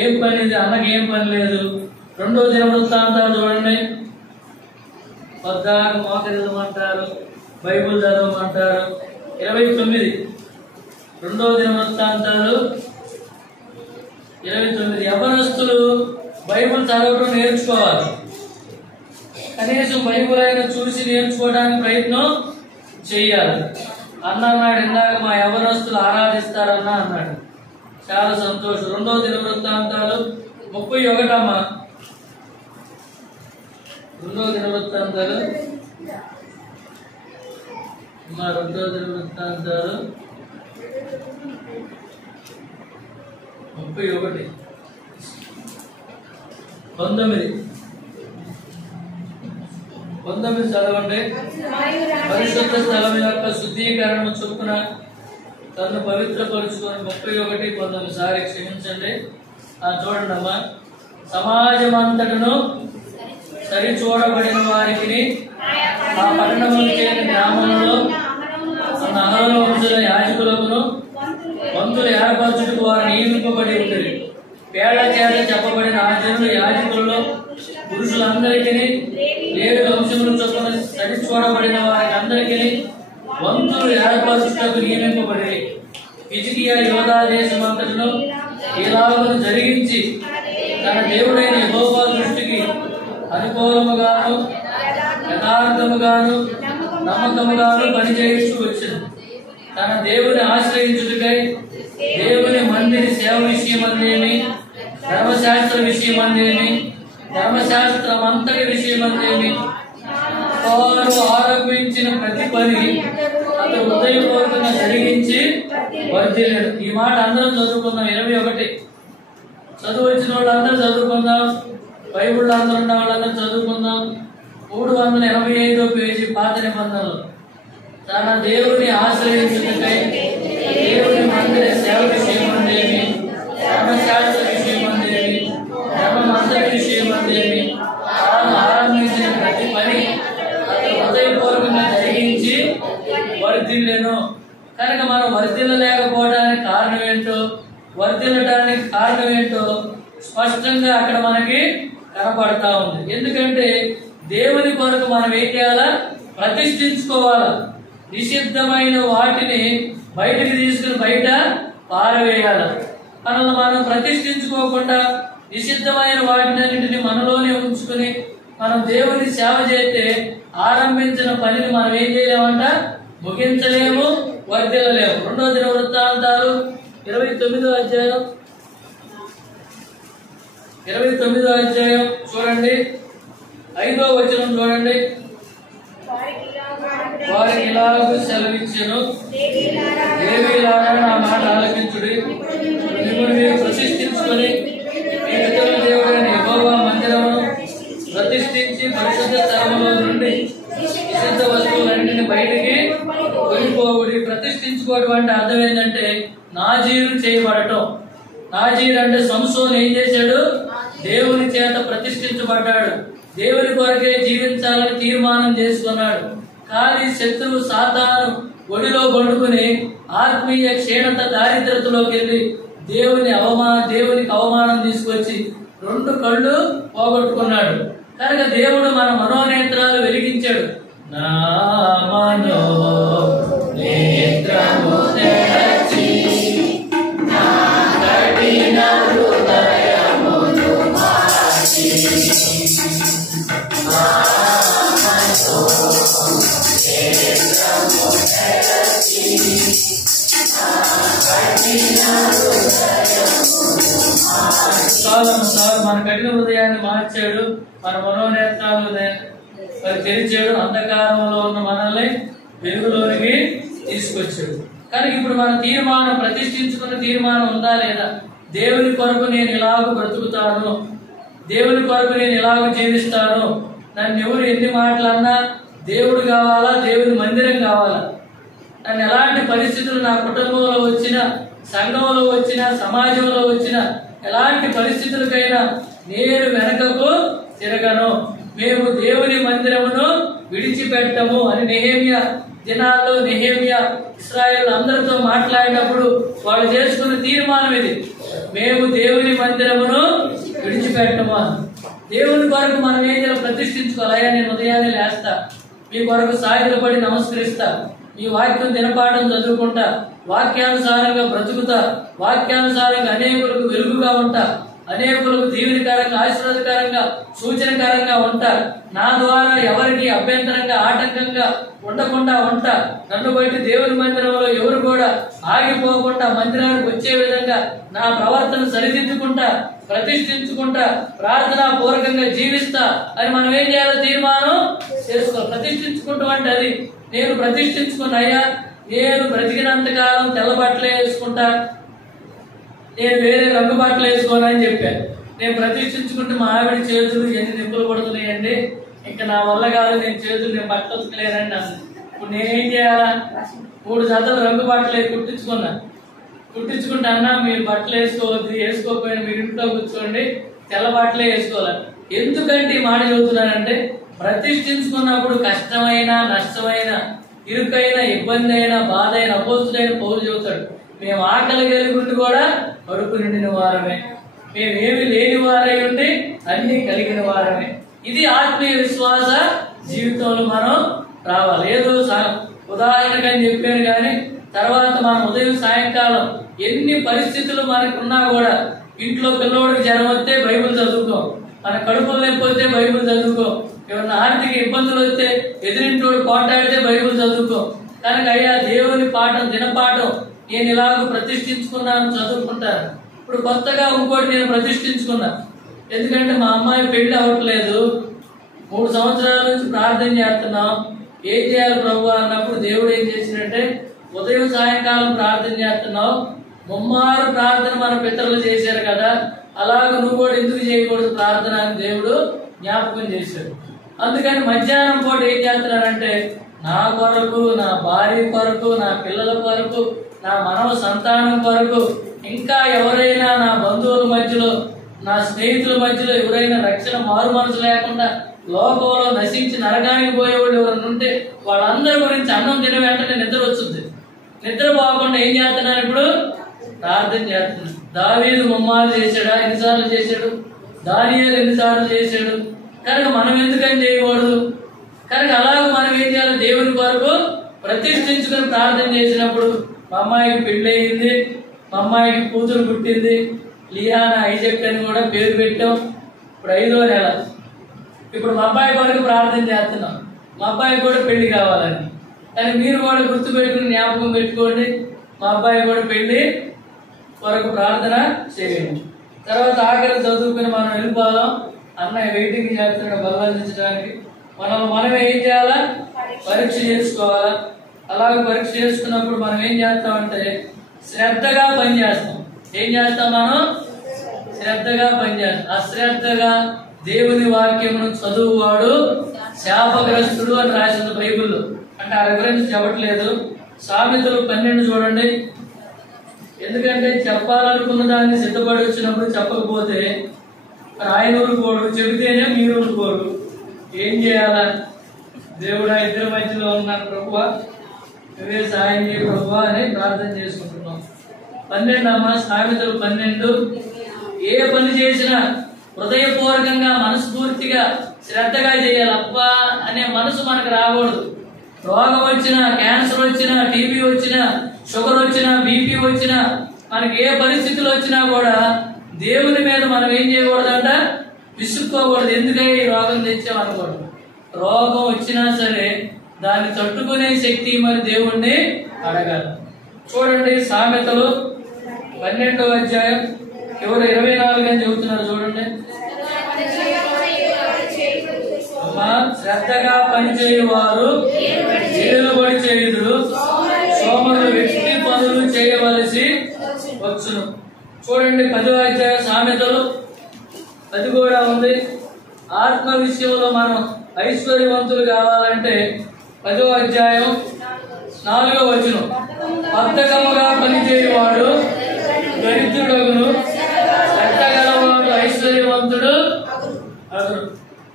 ఏం పని ఇది, అన్నకి ఏం పని లేదు. 2వ దినవృత్తాంతాలు చూడండి. పద్దాక మోకరిల్లమంటారు, బైబుల్ చదవమంటారు. 29 2వ దినవృత్తాంతాలు 29. యవ్వనస్తులు బైబుల్ చదవడం నేర్చుకోవాలి. కనీసం బైబుల్ అయినా చూసి నేర్చుకోవడానికి ప్రయత్నం చెయ్యాలి. అన్నాడు ఇందాక మా యవ్వనస్తులు ఆరాధిస్తారన్నా అన్నాడు. చాలా సంతోషం. 2వ దినవృత్తాంతాలు 31 అమ్మా. 2వ దినవృత్తాంతాలు 2వ దినవృత్తాంతాలు 31 19 చదవండి. పరిశుద్ధ స్థలం యొక్క శుద్ధీకరణ చొప్పున తను పవిత్రపరుచుకొని 31, 19 సారి క్షమించండి. చూడండి అమ్మా. సమాజం అంతటను సరి చూడబడిన వారికి ఆ పట్టణములు చేరిన గ్రామంలో ఉన్న అహరోను వంశుల యాజకులను వంతులు ఏర్పరచుటకు వారు నియమింపబడి ఉంటుంది. పేడ చేత చెప్పబడిన ఆ జనులు యాజకులలో పురుషులందరికీ, లేవి వంశముల చొప్పున సరి చూడబడిన వారికి అందరికీ వంతులు ఏర్పరచుటకు నియమింపబడి హిజ్కియా యోధా దేశమంతటను ఇలాగను జరిగించి తన దేవుడైన యెహోవా దృష్టికి అనుకూలముగాను యథార్థముగాను నమ్మకముగాను పనిచేస్తూ వచ్చింది. తన దేవుని ఆశ్రయించుటకై దేవుని మందిని సేవ విషయమందేమి, ధర్మశాస్త్ర విషయమందేమి, ధర్మశాస్త్రం అంతటి విషయమందేమి వారు ఆరంభించిన ప్రతి పని అతడు హృదయపూర్వకంగా జరిగించి వర్ధిల్లెను. ఈ మాట అందరం చదువుకుందాం. 21 చదువు వచ్చిన వాళ్ళందరూ చదువుకుందాం. బైబిల్లో అందరూ ఉన్న వాళ్ళందరూ చదువుకుందాం. 385 పేజీ పాత నిబంధనలు. తన దేవుని ఆశ్రయించుటకై దేవుని మందిర సేవ విషయమందేమి, ధర్మశాస్త్ర విషయమందేమి, ధర్మమంత్ర విషయమందేమి తాను ఆరంభించిన ప్రతి పని అతను హృదయపూర్వకంగా జరిగించి వర్ధిల్లెను. కనుక మనం వర్ధిల్లలేకపోవడానికి కారణం ఏంటో, వర్ధిల్లడానికి కారణం ఏంటో స్పష్టంగా అక్కడ మనకి కనపడతా ఉంది. ఎందుకంటే దేవుని కొరకు మనం ఏం చేయాలా? ప్రతిష్ఠించుకోవాలా. నిషిద్ధమైన వాటిని బయటకు తీసుకుని బయట పారవేయాల. మనల్ని మనం ప్రతిష్ఠించుకోకుండా నిషిద్ధమైన వాటినన్నింటినీ మనలోనే ఉంచుకుని మనం దేవుని సేవ చేస్తే ఆరంభించిన పనిని మనం ఏం చేయలేమంట? ముగించలేము, వర్ధిల్లలేము. 2వ దినవృత్తాంతాలు 29వ అధ్యాయం 29వ అధ్యాయం చూడండి, 5వ వచనం చూడండి. వారికి ఇలాగూ సెలవిచ్చెను, లేవీయులారా నా మాట ఆలకించుడి. మిమ్మల్ని మీరు ప్రతిష్ఠించుకొని మీ పితరుల దేవుడైన యెహోవా మందిరమును ప్రతిష్ఠించి పరిశుద్ధ స్థలములో నుండి నిషిద్ధ వస్తువులన్నింటినీ బయటికి కొనిపోవుడి. ప్రతిష్ఠించుకోవడం అంటే అర్థం ఏంటంటే నాజీరు చేయబడటం. నాజీరు అంటే సంసోను ఏం చేశాడు? దేవుని చేత ప్రతిష్ఠించబడ్డాడు. దేవుని కొరకే జీవించాలని తీర్మానం చేసుకున్నాడు. కానీ శత్రువు సాతాను ఒడిలో పడుకుని ఆత్మీయ క్షీణత దారిద్రతలోకి వెళ్ళి దేవునికి అవమానం తీసుకొచ్చి 2 కళ్ళు పోగొట్టుకున్నాడు. కనుక దేవుడు మన మనోనేత్రాలు వెలిగించాడు. నా మనోనేత్రము తెరచి నా కఠిన హృదయమును మార్చి మన కఠిన హృదయాన్ని మార్చాడు. మన మనోనేత్రాలు తెరిచాడు. అంధకారంలో ఉన్న మనల్ని వెలుగులోనికి తీసుకొచ్చాడు. కానీ ఇప్పుడు మన తీర్మానం, ప్రతిష్ఠించుకున్న తీర్మానం ఉందా లేదా? దేవుని కొరకు నేను ఇలాగ బ్రతుకుతాను, దేవుని కొరకు నేను ఇలాగ జీవిస్తాను. నన్ను ఎవరు ఎన్ని మాటలన్నా దేవుడు కావాలా, దేవుని మందిరం కావాలా? నన్ను ఎలాంటి పరిస్థితులు నా కుటుంబంలో వచ్చినా, సంఘంలో వచ్చినా, సమాజంలో వచ్చినా, ఎలాంటి పరిస్థితులకైనా నేను వెనకకు తిరగను, మేము దేవుని మందిరమును విడిచిపెట్టము అని నెహెమ్యా దినాల్లో నెహెమ్యా ఇశ్రాయేలు అందరితో మాట్లాడినప్పుడు వాళ్ళు చేసుకున్న తీర్మానం ఇది. మేము దేవుని మందిరమును విడిచిపెట్టము. దేవుని కొరకు మనం ఏం చేయాలి? ప్రతిష్ఠించుకోవాలి. అయ్యా నేను ఉదయాన్నే లేస్తా, మీ కొరకు సాగిలపడి నమస్కరిస్తా, మీ వాక్యం దినపాఠం చదువుకుంటా, వాక్యానుసారంగా బ్రతుకుతా, వాక్యానుసారంగా అనేకులకు వెలుగుగా ఉంటా, అనేకులకు దీవెనకరంగా, ఆశీర్వాదకరంగా, సూచనకరంగా ఉంటా. నా ద్వారా ఎవరికి అభ్యంతరంగా, ఆటంకంగా ఉండకుండా ఉంటా. నన్ను బట్టి దేవుని మందిరంలో ఎవరు కూడా ఆగిపోకుండా మందిరానికి వచ్చే విధంగా నా ప్రవర్తన సరిదిద్దుకుంటా, ప్రతిష్ఠించుకుంటా, ప్రార్థనా పూర్వకంగా జీవిస్తా అని మనం ఏం చేయాలో తీర్మానం చేసుకోవాలి. ప్రతిష్ఠించుకుంటాం అంటే అది. నేను ప్రతిష్ఠించుకున్న అయ్యా, నేను బ్రతికినంత కాలం తెల్ల బట్టలే వేసుకుంటా, నేను వేరే రంగు బట్టలు వేసుకోనని చెప్పాను. నేను ప్రతిష్ఠించుకుంటే మా ఆవిడ చేతులు ఎన్ని నిప్పులు పడుతున్నాయండి, ఇంకా నా వల్ల కాదు, నేను చేతులు నేను బట్టలు ఉతకలేనండి అన్న. ఇప్పుడు నేనేం చేయాలా? 3 జతలు రంగు బట్టలు కుట్టించుకుంటే అన్నా మీరు బట్టలు వేసుకోవద్దు, వేసుకోకపోయినా మీరు ఇంట్లో కూర్చోండి, తెల్ల బట్టలే వేసుకోవాలి. ఎందుకంటే ఈ మాట చెబుతున్నానంటే ప్రతిష్ఠించుకున్నప్పుడు కష్టమైన, నష్టమైన, ఇరుకైన, ఇబ్బంది అయినా, బాధ అయిన, అపోస్తుడైన పౌలు చెబుతాడు, మేము ఆకలి కలిగి ఉండి కూడా కడుపు నిండిన వారమే, మేమేమి లేని వారై ఉండి అన్ని కలిగిన వారమే. ఇది ఆత్మీయ విశ్వాస జీవితంలో మనం రావాలి. ఏదో ఉదాహరణకని చెప్పాను కానీ తర్వాత మనం ఉదయం సాయంకాలం ఎన్ని పరిస్థితులు మనకున్నా కూడా ఇంట్లో పిల్లోడికి జ్వరం వస్తే బైబిల్ చదువుకో, మన కడుపులు లేకపోతే బైబిల్ చదువుకో, ఏమన్నా ఆర్థిక ఇబ్బందులు వస్తే ఎదురింటోడు పోటాడితే బైబిల్ చదువుకో. కనుక అయ్యా దేవుని పాఠం, దినపాఠం నేను ఇలాగ ప్రతిష్ఠించుకున్నాను, చదువుకుంటాను. ఇప్పుడు కొత్తగా ఇంకోటి నేను ప్రతిష్ఠించుకున్నా. ఎందుకంటే మా అమ్మాయి పెళ్లి అవ్వట్లేదు, 3 సంవత్సరాల నుంచి ప్రార్థన చేస్తున్నాం, ఏం చేయాలి ప్రభు అన్నప్పుడు దేవుడు ఏం చేసినట్టే, ఉదయం సాయంకాలం ప్రార్థన చేస్తున్నావు, ముమ్మారు ప్రార్థన మన పితరులు చేశారు కదా, అలాగే నువ్వు కూడా ఎందుకు చేయకూడదు ప్రార్థన అని దేవుడు జ్ఞాపకం చేశాడు. అందుకని మధ్యాహ్నం పూట ఏం చేస్తున్నారంటే, నా కొరకు, నా భార్య కొరకు, నా పిల్లల కొరకు, నా మనవ సంతానం కొరకు, ఇంకా ఎవరైనా నా బంధువుల మధ్యలో, నా స్నేహితుల మధ్యలో ఎవరైనా రక్షణ మారు మనసు లేకుండా లోకంలో నశించి నరకానికి పోయేవాళ్ళు ఎవరైనా ఉంటే వాళ్ళందరి గురించి అన్నం తిన వెంటనే నిద్ర వచ్చింది. నిద్ర పోకుండా ఏం చేస్తున్నారు? ఇప్పుడు ప్రార్థన చేస్తున్నారు. దావీదు ముమ్మారు చేశాడా? ఎన్నిసార్లు చేశాడు? దానియేలు ఎన్నిసార్లు చేశాడు? కనుక మనం ఎందుకని చేయకూడదు? కనుక అలాగ మనం ఏం చేయాలి? దేవుని కొరకు ప్రతిష్ఠించుకుని ప్రార్థన చేసినప్పుడు మా అమ్మాయికి పెళ్లి అయింది, మా అమ్మాయికి కూతురు పుట్టింది, లియానా ఐజక్ అని కూడా పేరు పెట్టాం. ఇప్పుడు 5వ నెల. ఇప్పుడు మా అబ్బాయి కొరకు ప్రార్థన చేస్తున్నాం, మా అబ్బాయి కూడా పెళ్లి కావాలని. కానీ మీరు కూడా గుర్తు పెట్టుకుని జ్ఞాపకం పెట్టుకోండి, మా అబ్బాయి కూడా పెళ్లి కొరకు ప్రార్థన చేయండి. తర్వాత ఆఖరి చదువుకుని మనం వెళ్ళిపోదాం. అన్నయ్య వెయిటింగ్ చేస్తున్నాడు బలవంతించడానికి. మనం ఏం చేయాలా? పరీక్ష చేసుకోవాలా. అలాగే పరీక్ష చేసుకున్నప్పుడు మనం ఏం చేస్తామంటే శ్రద్ధగా పనిచేస్తాం. ఏం చేస్తాం? మనం శ్రద్ధగా పనిచేస్తాం. అశ్రద్ధగా దేవుని వాక్యమును చదువువాడు శాపగ్రస్తుడు అని రాసింది బైబిల్లో. అంటే ఆ రిఫరెన్స్ చెప్పట్లేదు. సామెతలు 12 చూడండి. ఎందుకంటే చెప్పాలనుకున్న దాన్ని సిద్ధపడి వచ్చినప్పుడు చెప్పకపోతే ఆయన ఊరుకోడు, చెబితేనే మీరు ఊరుకోరు. ఏం చేయాలా? దేవుడా, ఇద్దరి మధ్యలో ఉన్నాను ప్రభువా, నువ్వే సాయం చేయ ప్రభువా అని ప్రార్థన చేసుకుంటున్నాం. 12 అమ్మ, సామెతలు 12. ఏ పని చేసినా హృదయపూర్వకంగా మనస్ఫూర్తిగా శ్రద్ధగా చేయాలి. అబ్బా అనే మనసు మనకు రాకూడదు. రోగం వచ్చినా, క్యాన్సర్ వచ్చినా, టీబీ వచ్చినా, షుగర్ వచ్చినా, బీపీ వచ్చినా, మనకి ఏ పరిస్థితులు వచ్చినా కూడా దేవుని మీద మనం ఏం చేయకూడదంట? విసుక్కోకూడదు. ఎందుకై ఈ రోగం తెచ్చామనకూడదు. రోగం వచ్చినా సరే దాన్ని తట్టుకునే శక్తి మరి దేవుణ్ణి అడగాలి. చూడండి సామెతలు 12వ అధ్యాయం ఎవరు 24 అని చెబుతున్నారు చూడండి. అమ్మా, శ్రద్ధగా పనిచేయువారు ఏలుబడి చేయుదురు, సోమరులు వ్యక్తి పనులు చేయవలసి వచ్చును. చూడండి 10వ అధ్యాయం సామెతలు 10 కూడా ఉంది. ఆత్మ విషయంలో మనం ఐశ్వర్యవంతులు కావాలంటే 10వ అధ్యాయం 4వ వచనం, బద్ధకముగా పనిచేయువాడు దరిద్రుడగును, శ్రద్ధగలవాడు ఐశ్వర్యవంతుడు అగును.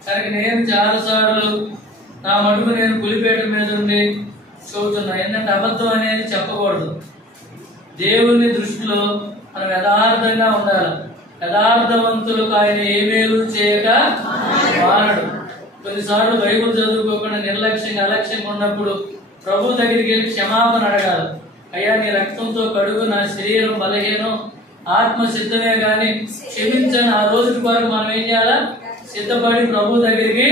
సరే, నేను చాలాసార్లు నా మడుగు నేను పులిపేట మీద ఉండి చెబుతున్నా. ఏంటంటే అబద్ధం అనేది చెప్పకూడదు. దేవుని దృష్టిలో మనం యథార్థంగా ఉండాలి. యథార్థవంతులకు ఆయన ఏ మేలు చేయక మానడు. కొన్నిసార్లు బైబిల్ చదువుకోకుండా నిర్లక్ష్యంగా అలక్ష్యంగా ఉన్నప్పుడు ప్రభు దగ్గరికి వెళ్ళి క్షమాపణ అడగాలి. అయ్యా, నీ రక్తంతో కడుగు, నా శరీరం బలహీనం, ఆత్మ సిద్ధమే గాని క్షమించని. ఆ రోజు కొరకు మనం ఏం చేయాలా? సిద్ధపడి ప్రభు దగ్గరికి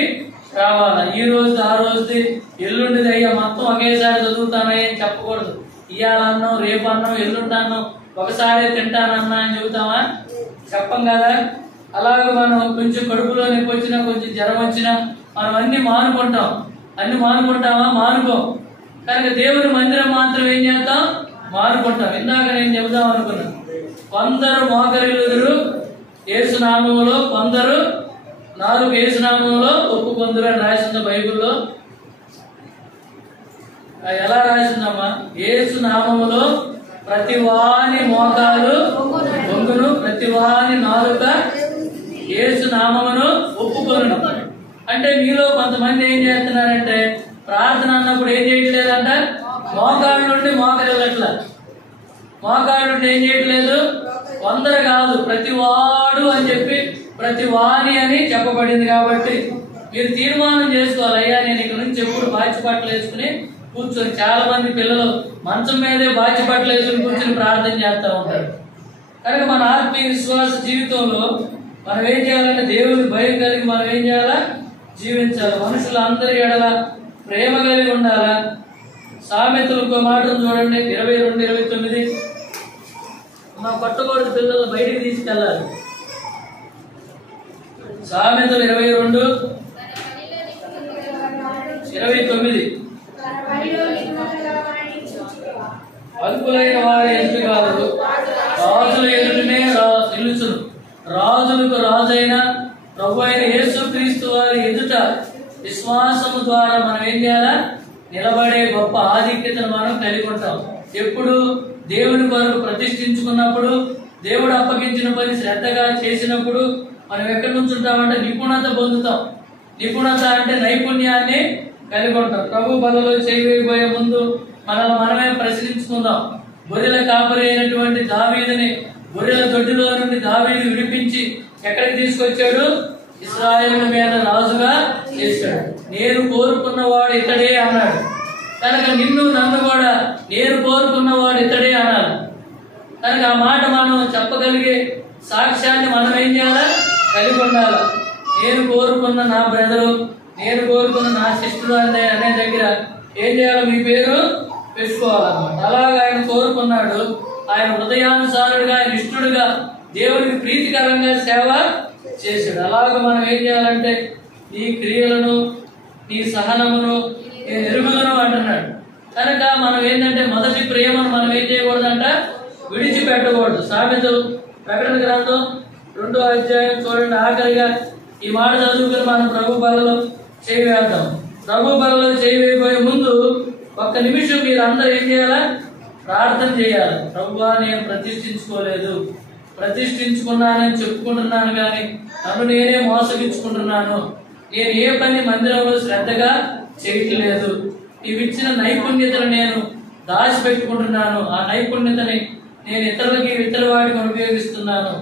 రావాలా. ఈ రోజు ఆ రోజుది, ఎల్లుండిది అయ్యా మొత్తం ఒకేసారి చదువుతానని చెప్పకూడదు. ఇవాళ అన్నాం, రేపు అన్నాం, ఎల్లుండి అన్నాం, ఒకసారి తింటానన్నా అని చెబుతామా? చెప్పం కదా. అలాగే మనం కొంచెం కడుపులో నొప్పి వచ్చినా, కొంచెం జ్వరం వచ్చినా మనం అన్ని మానుకుంటాం. అన్ని మానుకుంటామా? మానుకోం. కనుక దేవుని మందిరం మాత్రం ఏం చేస్తాం? మానుకుంటాం. ఇందాక నేను చెబుదాం అనుకున్నా, కొందరు మోకరిల్లుదురు యేసునామములో, కొందరు 4 యేసునామములో ఒప్పుకొందురు అని రాసింది బైబిల్లో. ఎలా రాసిందమ్మా? యేసునామములో ప్రతి వాని మోకాలు వంగును, ప్రతి వాని నాలుక యేసునామమును ఒప్పుకొను. అంటే మీలో కొంతమంది ఏం చేస్తున్నారంటే ప్రార్థన అన్నప్పుడు ఏం చేయట్లేదంట? మోకాళ్ళ నుండి మోకరిల్లట్లా. మోకాళ్ళ నుండి ఏం చేయట్లేదు? కొందరు కాదు, ప్రతి వాడు అని చెప్పి ప్రతి వాణి అని చెప్పబడింది. కాబట్టి మీరు తీర్మానం చేసుకోవాలి, అయ్యా నేను ఇక్కడ నుంచి ఎప్పుడు బాధ్యపట్టలు వేసుకుని కూర్చొని. చాలా మంది పిల్లలు మంచం మీదే బాధ్యపట్టలు వేసుకుని కూర్చొని ప్రార్థన చేస్తూ ఉంటారు. కనుక మన ఆత్మీయ విశ్వాస జీవితంలో మనం ఏం చేయాలంటే దేవుని భయం కలిగి మనం ఏం చేయాలా? జీవించాలి. మనుషులు అందరి ఎడల ప్రేమ కలిగి ఉండాలా. సామెతలు మాటలు చూడండి 22-29. మా పట్టుకోడు పిల్లలు బయటికి తీసుకెళ్ళాలి. సామెతలు 22:29. అల్పులైన వారి ఎదుట కాదు, రాజుల ఎదుటనే నిలుచును. రాజులకు రాజైన ప్రభు అయిన యేసుక్రీస్తు వారి ఎదుట విశ్వాసము ద్వారా మనం ఏం చేయాలా? నిలబడే గొప్ప ఆధిక్యతను మనం కలిగి ఉంటాం. ఎప్పుడు దేవుని కొరకు ప్రతిష్ఠించుకున్నప్పుడు, దేవుడు అప్పగించిన పని శ్రద్ధగా చేసినప్పుడు మనం ఎక్కడి నుంచి ఉంటామంటే నిపుణత పొందుతాం. నిపుణత అంటే నైపుణ్యాన్ని కలిగి ఉంటాం. ప్రభు బలలో చేయబోయే ముందు మనమే ప్రశ్నించుకుందాం. గొర్రెల కాపరి అయినటువంటి దావీదుని గొర్రెల దొడ్డిలో నుండి దావీదు విడిపించి ఎక్కడికి తీసుకొచ్చాడు? ఇశ్రాయేలు మీద రాజుగా చేశాడు. నేను కోరుకున్నవాడు ఇతడే అన్నాడు. కనుక నన్ను కూడా నేను కోరుకున్నవాడు ఇతడే అనాలి. కనుక ఆ మాట మనం చెప్పగలిగే సాక్ష్యాన్ని మనం ఏం చేయాలా? కలిగి ఉండాలి. నేను కోరుకున్న నా బ్రదరు, నేను కోరుకున్న నా సిస్టర్ అనే దగ్గర ఏం చేయాలి? మీ పేరు పెట్టుకోవాలన్నమాట. అలాగా ఆయన కోరుకున్నాడు. ఆయన హృదయానుసారుడుగా, ఆయన ఇష్టడుగా, దేవుడికి ప్రీతికరంగా సేవ చేశాడు. అలాగ మనం ఏం చేయాలంటే నీ క్రియలను, నీ సహనమును నేను ఎరుగులను అంటున్నాడు. కనుక మనం ఏంటంటే మొదటి ప్రేమను మనం ఏం చేయకూడదంట? విడిచిపెట్టకూడదు. సామెతలు ప్రకటన గ్రంథం 2వ అధ్యాయం చూడండి. ఆఖరిగా ఈ మాట చదువుకుని మనం ప్రభు బలలో చేయవేద్దాం. ప్రభు బలలో చేయవేయబోయే ముందు ఒక్క నిమిషం మీరు అందరూ ఏం చేయాలా? ప్రార్థన చేయాలి. ప్రభువా, నేను ప్రతిష్ఠించుకోలేదు, ప్రతిష్ఠించుకున్నానని చెప్పుకుంటున్నాను, కానీ నన్ను నేనే మోసగించుకుంటున్నాను. నేను ఏ పని మందిరంలో శ్రద్ధగా చేయట్లేదు. నీవు ఇచ్చిన నైపుణ్యతను నేను దాచిపెట్టుకుంటున్నాను. ఆ నైపుణ్యతని నేను ఇతర వాటికి ఉపయోగిస్తున్నాను.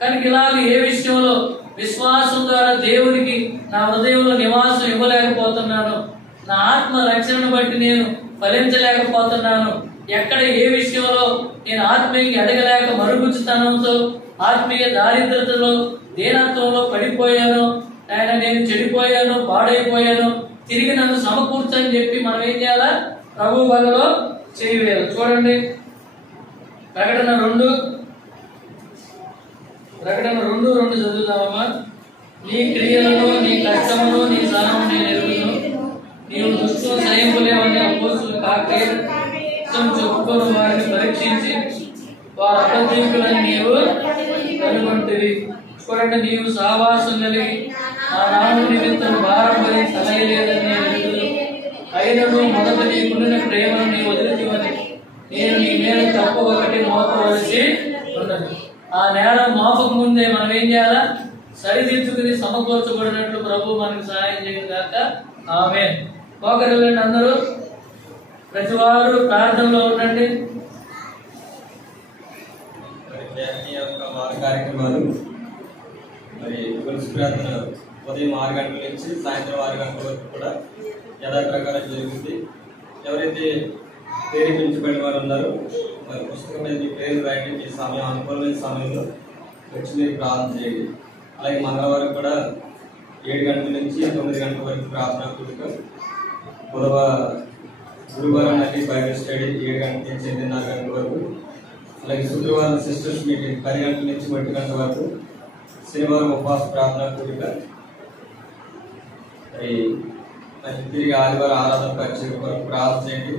కనుక ఇలాగ ఏ విషయంలో విశ్వాసం ద్వారా దేవునికి నా హృదయంలో నివాసం ఇవ్వలేకపోతున్నాను, నా ఆత్మ రక్షణను బట్టి నేను ఫలించలేకపోతున్నాను, ఎక్కడ ఏ విషయంలో నేను ఆత్మీయంగా ఎదగలేక మరుగుజ్జుతనంతో, ఆత్మీయ దారిద్రతలో, దీనత్వంలో పడిపోయాను, ఆయన నేను చెడిపోయాను, పాడైపోయాను, తిరిగి నన్ను సమకూర్చని చెప్పి మనం ఏం చేయాలా? ప్రభు బలలో చేయవేయాలి. చూడండి, ప్రకటన 2:2 చదువుతామమ్మా. నీ క్రియలను, నీ కష్టమును, నీ సహనము నేను ఎరుగును. నీవు దుష్టులు సహింపులేవని అపోస్తులు కాకే చెప్పుకొని వారిని పరీక్షించి వారు అబద్ధీకులని నీవు కనుగొంటివి. చూడండి, నీవు సహవాసం కలిగి ఆ నామము నిమిత్తం భారం పడి సలహలేదని నేను ఎరుగును. అయినను మొదట నీకున్న ప్రేమను నీ వదిలితివని నేను నీ మీద తప్పు ఒకటి మోపవలసి ఉన్నది. ఆ నేరం మోపక ముందే మనం ఏం చేయాలా? సరిదిద్దుకుని సమకూర్చబడినట్లు ప్రభు మనకు సహాయం చేయగాక. ఆమేన్. మోకరిల్లండి అందరూ. ప్రతి వారు ప్రార్థనలో ఉండండి. కార్యక్రమాలు మరి తులసి ప్రార్థన ఉదయం 6 గంటల నుంచి సాయంత్రం 6 గంటల వరకు కూడా యథాప్రకారం జరుగుతుంది. ఎవరైతే ప్రేరేపించబడిన వారు ఉన్నారో మరి పుస్తకం మీద మీ పేరు రాయండి. మీ సమయం అనుకూలమైన సమయంలో వచ్చి మీరు ప్రార్థన చేయండి. అలాగే మంగళవారం కూడా 7 గంటల నుంచి 9 గంటల వరకు ప్రార్థన కూడిక. గురువారం నాటి బైబిల్ స్టడీ 7 గంటల నుంచి 8:30 గంటల వరకు. అలాగే శుక్రవారం సిస్టర్స్ మీటింగ్ 10 గంటల నుంచి 1 గంటల వరకు. శనివారం ఉపవాస ప్రార్థన కూడిక. మరి తిరిగి ఆదివారం ఆరాధన పరిచయం వరకు ప్రార్థన చేయండి.